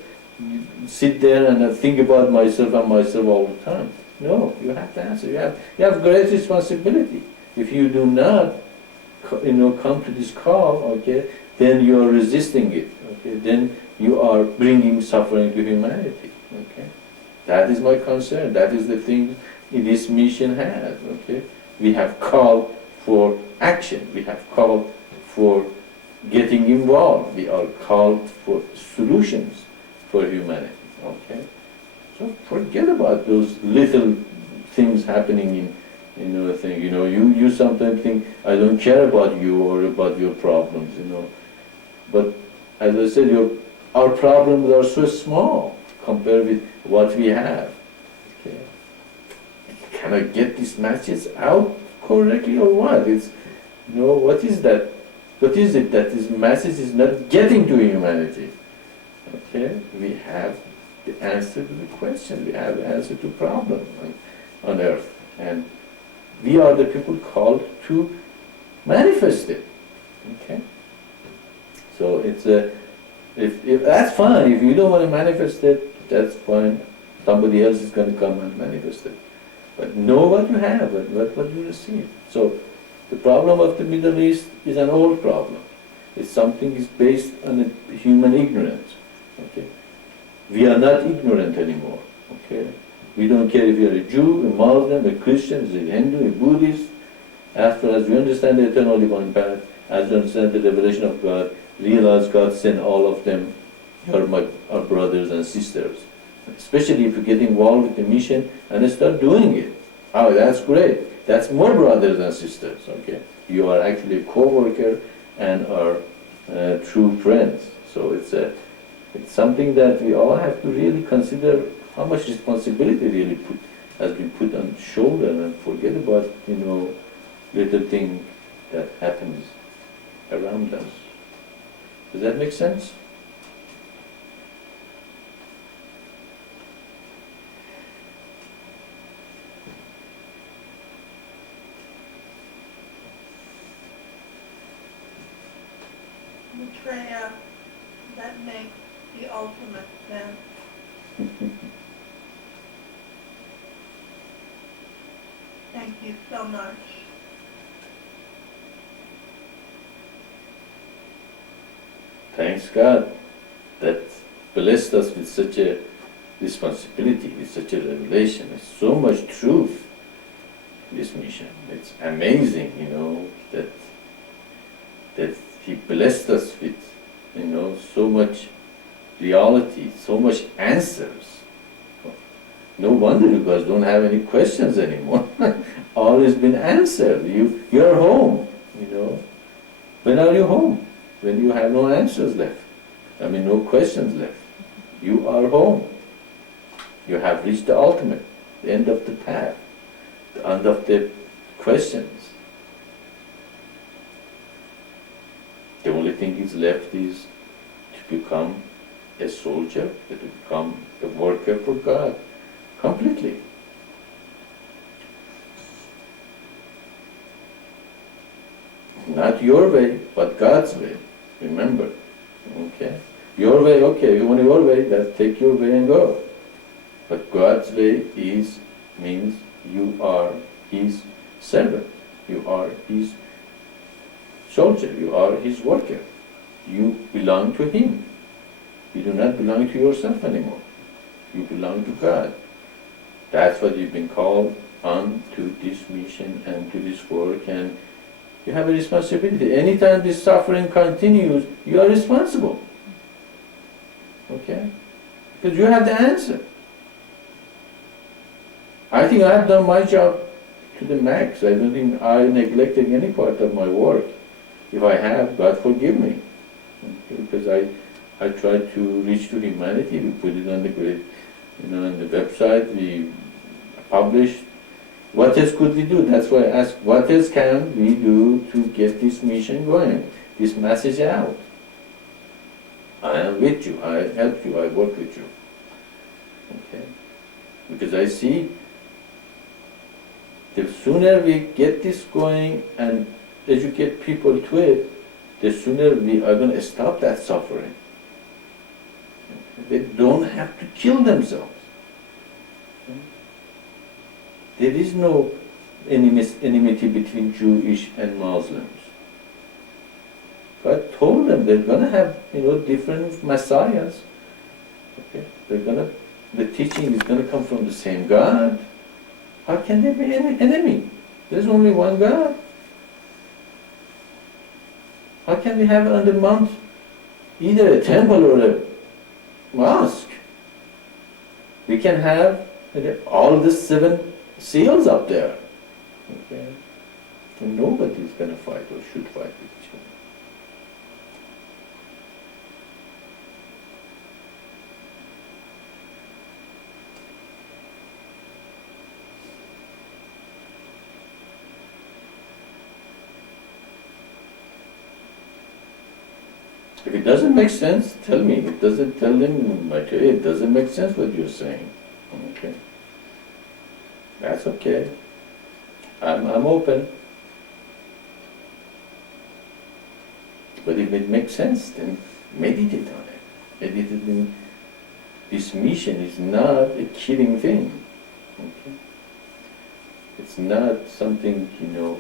sit there and think about myself all the time. No, you have to answer. You have great responsibility. If you do not, come to this call, okay, then you are resisting it. Okay, then you are bringing suffering to humanity. Okay, that is my concern. That is the thing this mission has. Okay, we have called for action. We have called for getting involved. We are called for solutions for humanity. Okay, so forget about those little things happening in a thing. You sometimes think I don't care about you or about your problems. But as I said, our problems are so small compared with what we have. Okay. Can I get this message out correctly or what? What is that? What is it that this message is not getting to humanity? Okay, we have the answer to the question. We have the answer to problem on earth, and we are the people called to manifest it. Okay. So if that's fine. If you don't want to manifest it, that's fine. Somebody else is going to come and manifest it. But know what you have, what you receive. So the problem of the Middle East is an old problem. It's something is based on a human ignorance. Okay, we are not ignorant anymore. Okay, we don't care if you are a Jew, a Muslim, a Christian, a Hindu, a Buddhist. As far as we understand the eternal divine path, as we understand the revelation of God, realize God sent all of them. You're our brothers and sisters. Especially if you get involved with the mission and start doing it. Oh, that's great. That's more brothers and sisters. Okay, you are actually a co-worker and are true friends. So it's something that we all have to really consider how much responsibility really has been put on shoulder, and forget about little thing that happens around us. Does that make sense? Maitreya, that makes the ultimate sense. Thank you so much. Thanks God that blessed us with such a responsibility, with such a revelation. There's so much truth in this mission. It's amazing, that He blessed us with, so much reality, so much answers. No wonder you guys don't have any questions anymore. All has been answered. You're home, When are you home? When you have no answers left. No questions left. You are home. You have reached the ultimate, the end of the path, the end of the questions. The only thing is left is to become a soldier, to become a worker for God, completely. Not your way, but God's way. Remember, okay? Your way, okay, you want your way, then take your way and go. But God's way means you are His servant. You are His soldier, you are his worker. You belong to him. You do not belong to yourself anymore. You belong to God. That's what you've been called on to this mission and to this work, and you have a responsibility. Anytime this suffering continues, you are responsible. Okay? Because you have the answer. I think I have done my job to the max. I don't think I neglected any part of my work. If I have, God forgive me. Okay? Because I tried to reach to humanity. We put it on the great, on the website. We published. What else could we do? That's why I asked, what else can we do to get this mission going, this message out? I am with you. I help you. I work with you. Okay? Because I see the sooner we get this going and educate people to it, the sooner we are going to stop that suffering. They don't have to kill themselves. There is no enmity between Jewish and Muslims. God told them they're going to have, different messiahs. Okay? The teaching is going to come from the same God. How can there be any enemy? There's only one God. How can we have on the mount either a temple or a mosque? We can have all the 7 seals up there. Okay? And nobody's going to fight or should fight with each other. If it doesn't make sense, tell me. It doesn't tell them, Maitreya, it doesn't make sense what you're saying. Okay? That's okay. I'm open. But if it makes sense, then meditate on it. Meditate in this mission is not a killing thing. Okay? It's not something,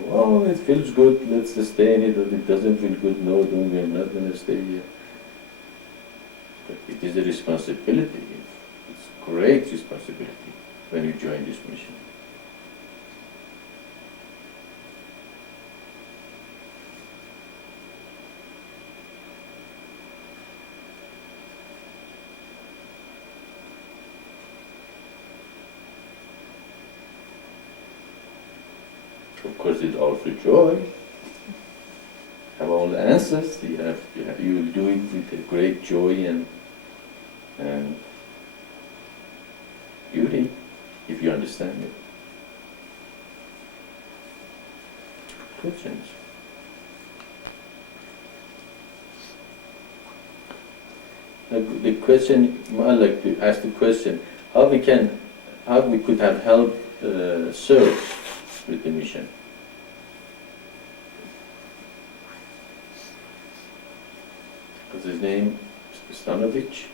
oh, it feels good, let's stay in it, or it doesn't feel good, no, we're not going to stay here. But it is a responsibility. It's great responsibility when you join this mission. Of course, it's all for joy. Have all the answers. You will do it with a great joy and beauty, if you understand it. Questions? The question, I like to ask the question: how we could have helped serve with the mission? What's his name? Stanovich?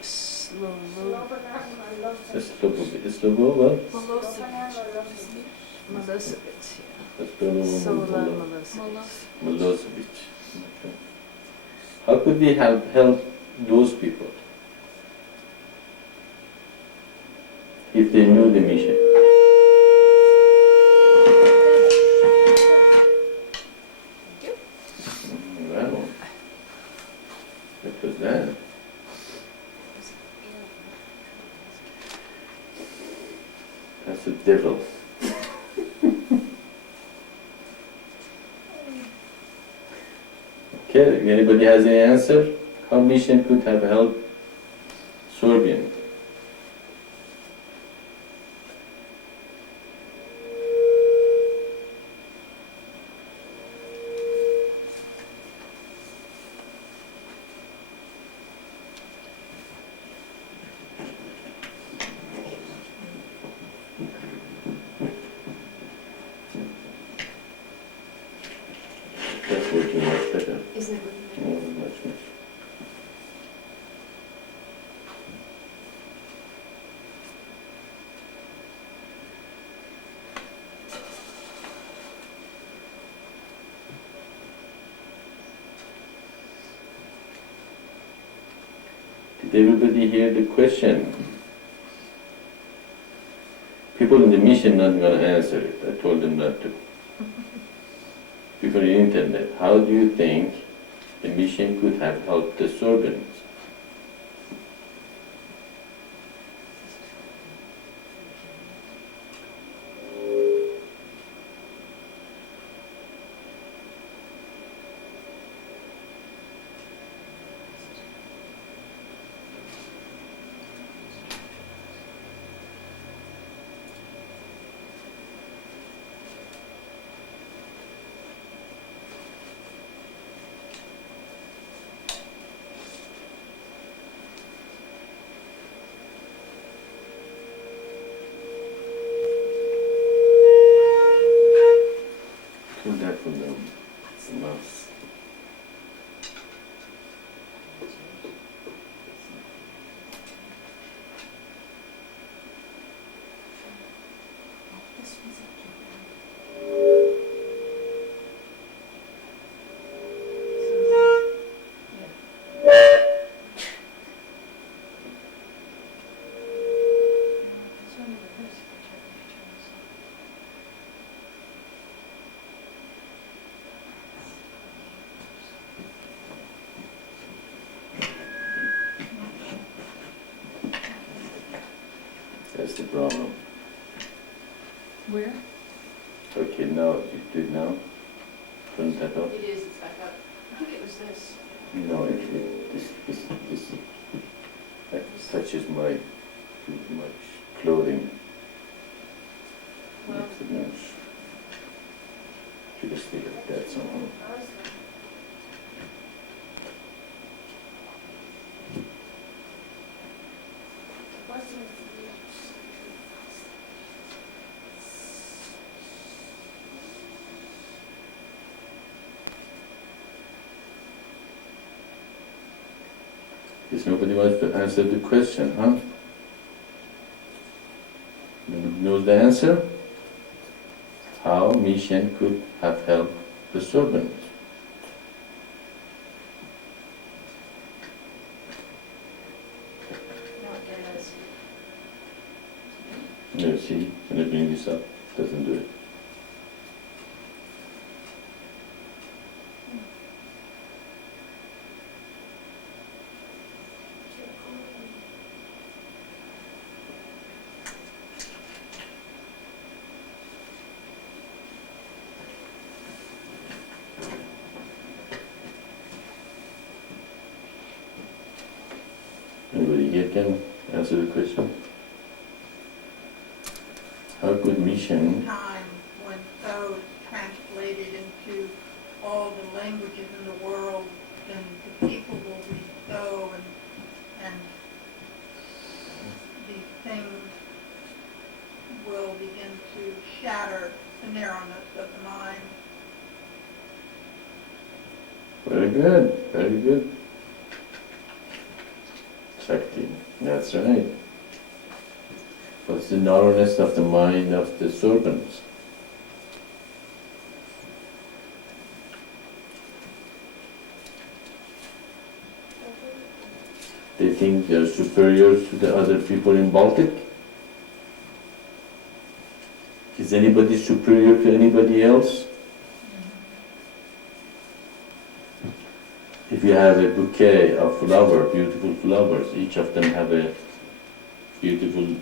Slobodan Milosevic. Milosevic. Okay. How could we help those people if they knew the mission? Well, because then that's the devil. Okay, anybody has any answer? How mission could have helped Serbian? That's working much better. Isn't it? Oh, much. Did everybody hear the question? People in the mission not gonna answer it. I told them not to. People on the internet, how do you think the mission could have helped the servants? Turn that one down. It's a mouse. This one's up to It's one of the best pictures. That's the problem. Where? Okay, now, you do it now? Turn that off? It is, it's back up. I think it was this. No, this, that touches my, too much clothing. Well, Too much. Should have stayed like that somehow. Guess nobody wants to answer the question, huh? Nobody knows the answer? How mission could have helped the servant? no, again, that's, No, see, when I bring this up, doesn't do it. Anybody here can answer the question? How could mission Time when so is translated into all the languages in the world, and the people will read so, and these things will begin to shatter the narrowness of the mind. Very good, very good. Shakti, that's right. What's the narrowness of the mind of the servants? They think they're superior to the other people in Baltic? Is anybody superior to anybody else? If you have a bouquet of flowers, beautiful flowers, each of them have a beautiful,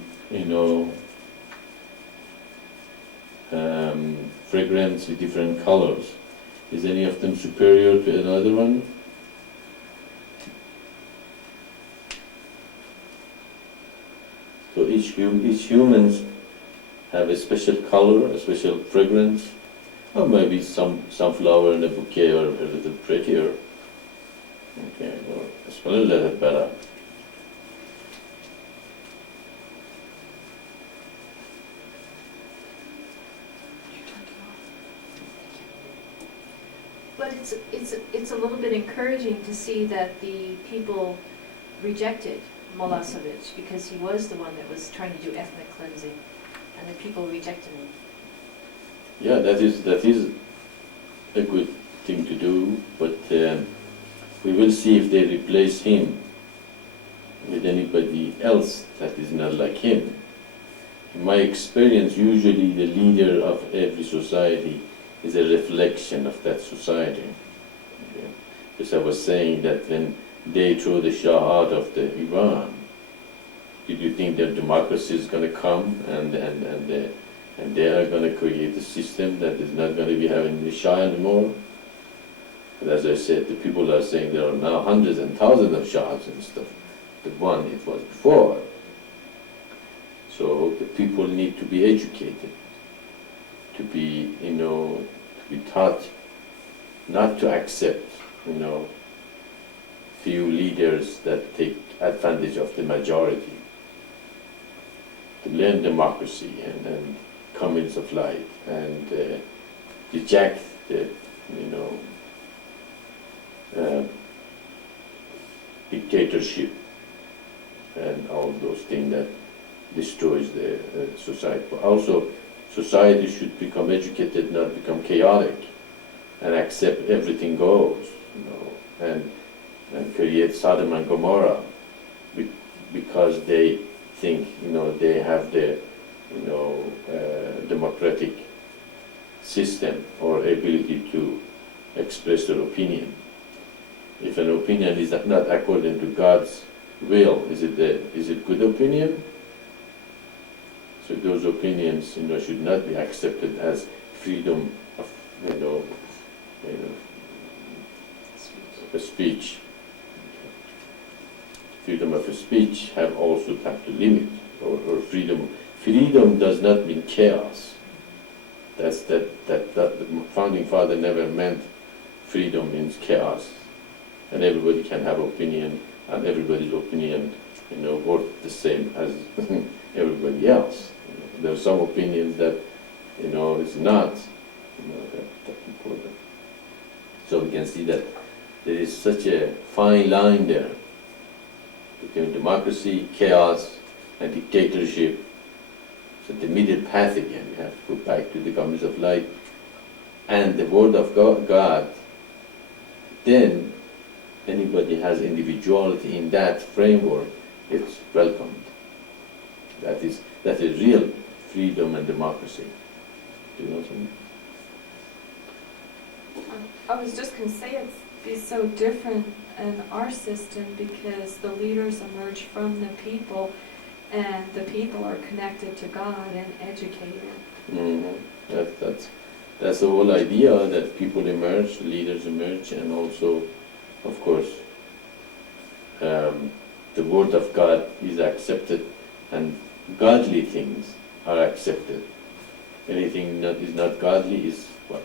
fragrance with different colors. Is any of them superior to another one? So each humans have a special color, a special fragrance, or maybe some flower in a bouquet are a little prettier. Okay, or a smell a little better. but it's a little bit encouraging to see that the people rejected Milosevic because he was the one that was trying to do ethnic cleansing, and the people rejected him. Yeah, that is a good thing to do, but we will see if they replace him with anybody else that is not like him. In my experience, usually the leader of every society is a reflection of that society. Okay? Because I was saying that when they throw the Shah out of the Iran, did you think that democracy is going to come and they are going to create a system that is not going to be having the Shah anymore? But as I said, the people are saying there are now hundreds and thousands of Shahs and stuff. The one it was before. So the people need to be educated, to be, to be taught not to accept, few leaders that take advantage of the majority, to learn democracy and comings of life and reject the, dictatorship and all those things that destroys the society. But also, society should become educated, not become chaotic, and accept everything goes, and create Sodom and Gomorrah because they think, they have the, democratic system or ability to express their opinion. If an opinion is not according to God's will, is it good opinion? So those opinions, should not be accepted as freedom of, speech. Freedom of speech also have to limit, or freedom. Freedom does not mean chaos. That the founding father never meant freedom means chaos, and everybody can have opinion, and everybody's opinion, worth the same as everybody else. There are some opinions that, is not, that important. So we can see that there is such a fine line there between democracy, chaos, and dictatorship. So the middle path again, we have to go back to the governments of light and the word of God. Then anybody has individuality in that framework, it's welcomed. That is real freedom and democracy. Do you know something? I was just going to say it's so different in our system because the leaders emerge from the people and the people are connected to God and educated. Mm-hmm. That's the whole idea, that people emerge, leaders emerge, and also, of course, the word of God is accepted and godly things are accepted. Anything that is not godly is what?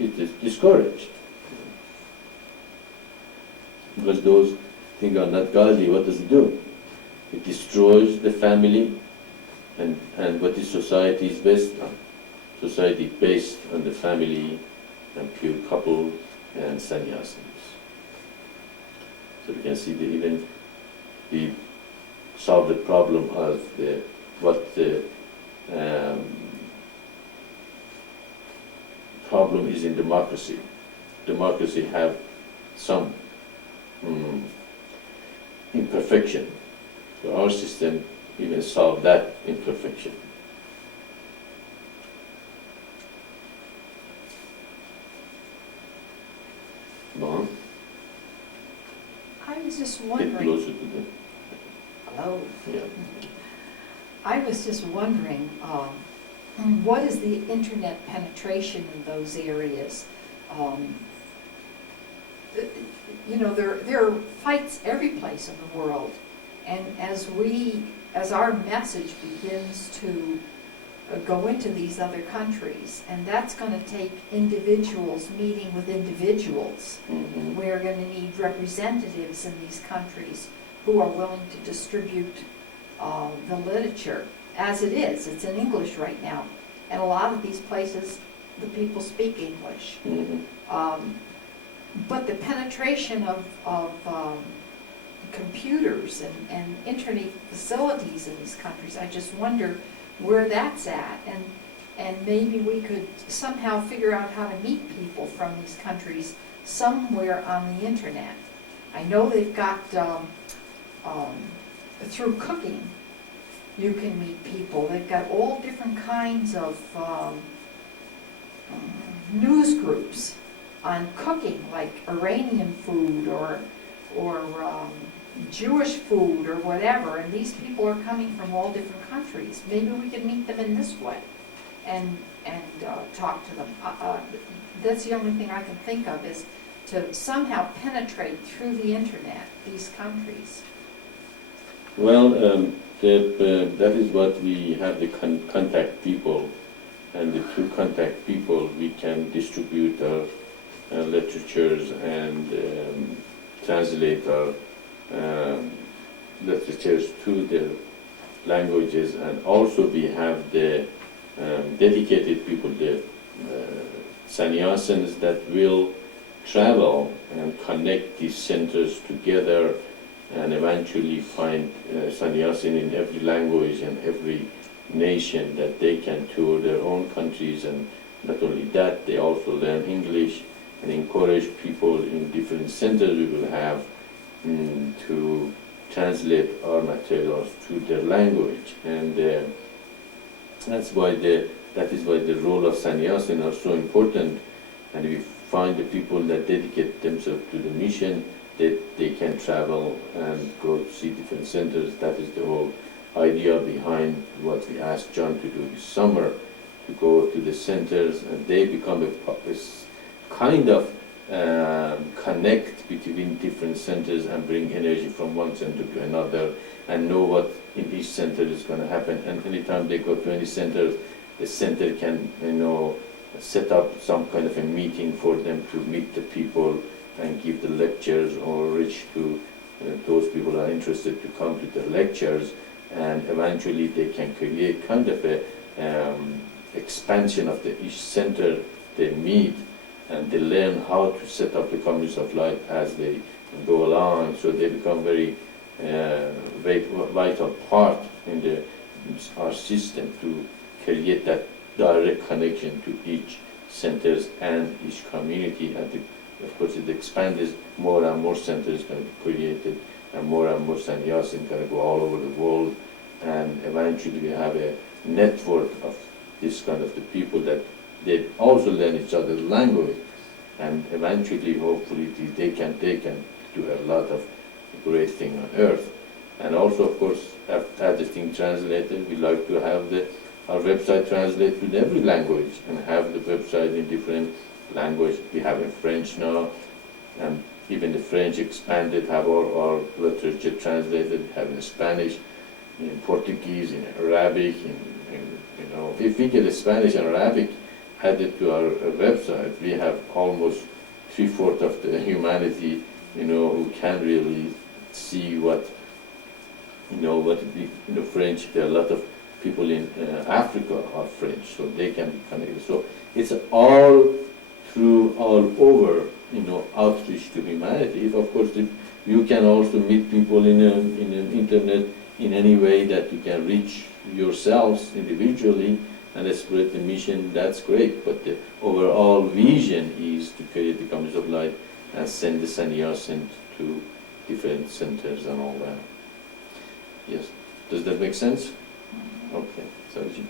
It is discouraged. Because those things are not godly, what does it do? It destroys the family and what is society is based on. Society based on the family and pure couple and sannyasins. So we can see that even we solve the problem of what the problem is in democracy. Democracy have some imperfection. So our system even solve that imperfection. Bon, I was just get wondering, closer to the, Hello? yeah. I was just wondering, what is the internet penetration in those areas? There are fights every place in the world, and as our message begins to go into these other countries, and that's going to take individuals meeting with individuals. Mm-hmm. We're going to need representatives in these countries who are willing to distribute the literature as it is. It's in English right now, and a lot of these places, the people speak English. Mm-hmm. But the penetration of computers and internet facilities in these countries, I just wonder where that's at, and maybe we could somehow figure out how to meet people from these countries somewhere on the internet. I know they've got through cooking, you can meet people. They've got all different kinds of news groups on cooking, like Iranian food or Jewish food or whatever, and these people are coming from all different countries. Maybe we could meet them in this way and talk to them. That's the only thing I can think of, is to somehow penetrate through the internet these countries. Well, that is what we have, the contact people, and the through contact people we can distribute our literatures and translate our literatures to the languages, and also we have the dedicated people, the sannyasins that will travel and connect these centers together and eventually find sannyasin in every language and every nation that they can tour their own countries, and not only that, they also learn English and encourage people in different centers we will have to translate our materials to their language. And that is why the role of sannyasin are so important. And we find the people that dedicate themselves to the mission, that they can travel and go to see different centers. That is the whole idea behind what we asked John to do this summer, to go to the centers, and they become a kind of connect between different centers and bring energy from one center to another and know what in each center is going to happen. And anytime they go to any center, the center can, set up some kind of a meeting for them to meet the people and give the lectures, or reach to those people who are interested to come to the lectures, and eventually they can create kind of a expansion of each center they meet, and they learn how to set up the communities of life as they go along, so they become very vital part in our system to create that direct connection to each centers and each community. And of course it expands, more and more centers going to be created, and more sannyasin going to go all over the world, and eventually we have a network of this kind of the people that they also learn each other's language, and eventually hopefully they can do a lot of great things on earth. And also of course, after the thing translated, we like to have our website translated to every language, and have the website in different language. We have in French now, and even the French expanded, have our literature translated, have in Spanish, in Portuguese, in Arabic, if we get the Spanish and Arabic added to our website, we have almost 3/4 of the humanity, who can really see what French. There are a lot of people in Africa are French, so they can be connected. So it's all over, outreach to humanity. Of course, if you can also meet people in an internet in any way that you can reach yourselves individually and spread the mission, that's great. But the overall vision is to create the communities of light and send the sannyasin to different centers and all that. Yes. Does that make sense? Okay. Sarji.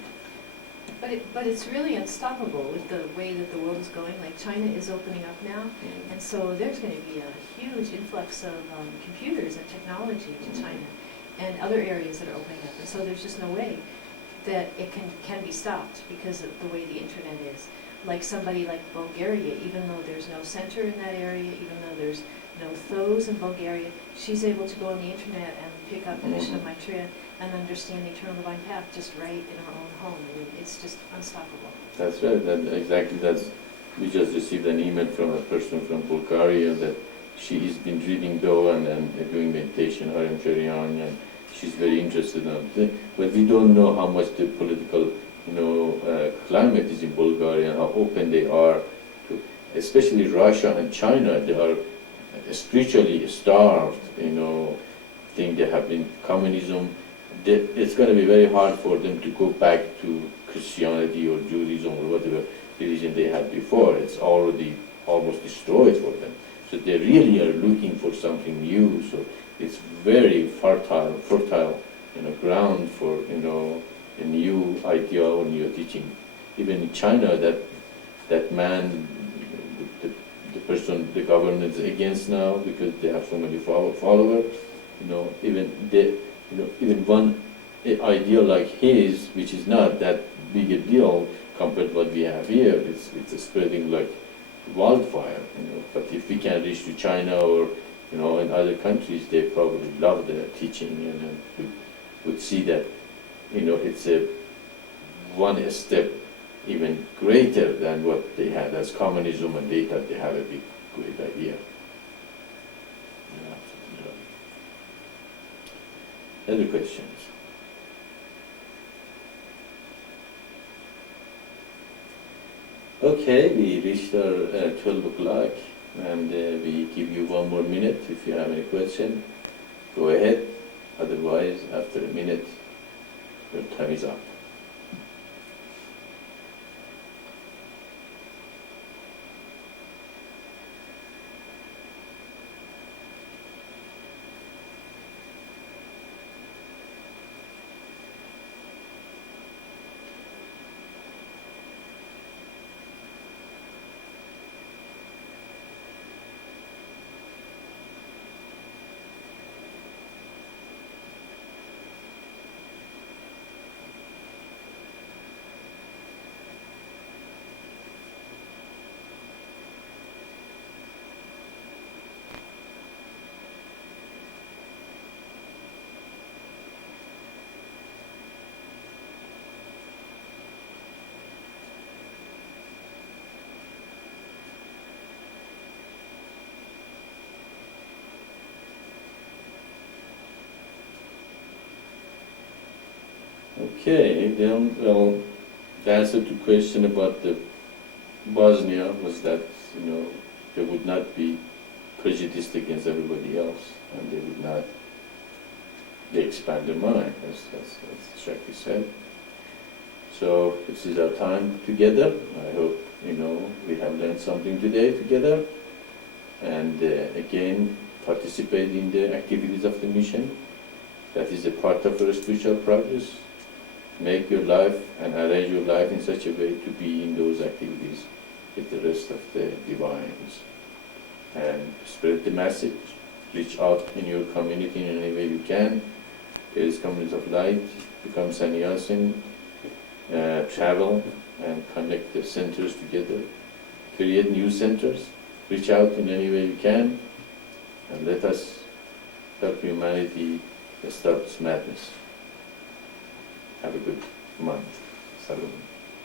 But it's really unstoppable with the way that the world is going. Like China is opening up now, and so there's going to be a huge influx of computers and technology to China and other areas that are opening up. And so there's just no way that it can be stopped because of the way the internet is. Like somebody like Bulgaria, even though there's no center in that area, even though there's no thos in Bulgaria, she's able to go on the internet and pick up the mission of Maitreya and understand the eternal divine path just right in our own home. I mean, it's just unstoppable. That's right. We just received an email from a person from Bulgaria that she's been reading Doe and doing meditation, Harim Sharian, and she's very interested in it. But we don't know how much the political, climate is in Bulgaria and how open they are to, especially Russia and China. They are spiritually starved, think they have been communism. It's going to be very hard for them to go back to Christianity or Judaism or whatever religion they had before. It's already almost destroyed for them. So they really are looking for something new. So it's very fertile, ground for, a new idea or new teaching. Even in China, that man, the person the government is against now because they have so many followers, even one idea like his, which is not that big a deal compared to what we have here, it's spreading like wildfire. But if we can reach to China or in other countries, they probably love the teaching and would see that it's a one step even greater than what they had as communism, and they thought they had a big great idea. Other questions? Okay, we reached our 12 o'clock, and we give you 1 more minute. If you have any question, go ahead. Otherwise, after a minute, your time is up. Okay, then, well, the answer to question about the Bosnia was that, they would not be prejudiced against everybody else, and they expand their mind, as Shakti said. So this is our time together. I hope, we have learned something today together, and again, participate in the activities of the mission. That is a part of our spiritual progress. Make your life and arrange your life in such a way to be in those activities with the rest of the divines. And spread the message, reach out in your community in any way you can. There is communities of light, become sannyasin, travel and connect the centers together, create new centers, reach out in any way you can, and let us help humanity stop this madness. Have a good month. Salam.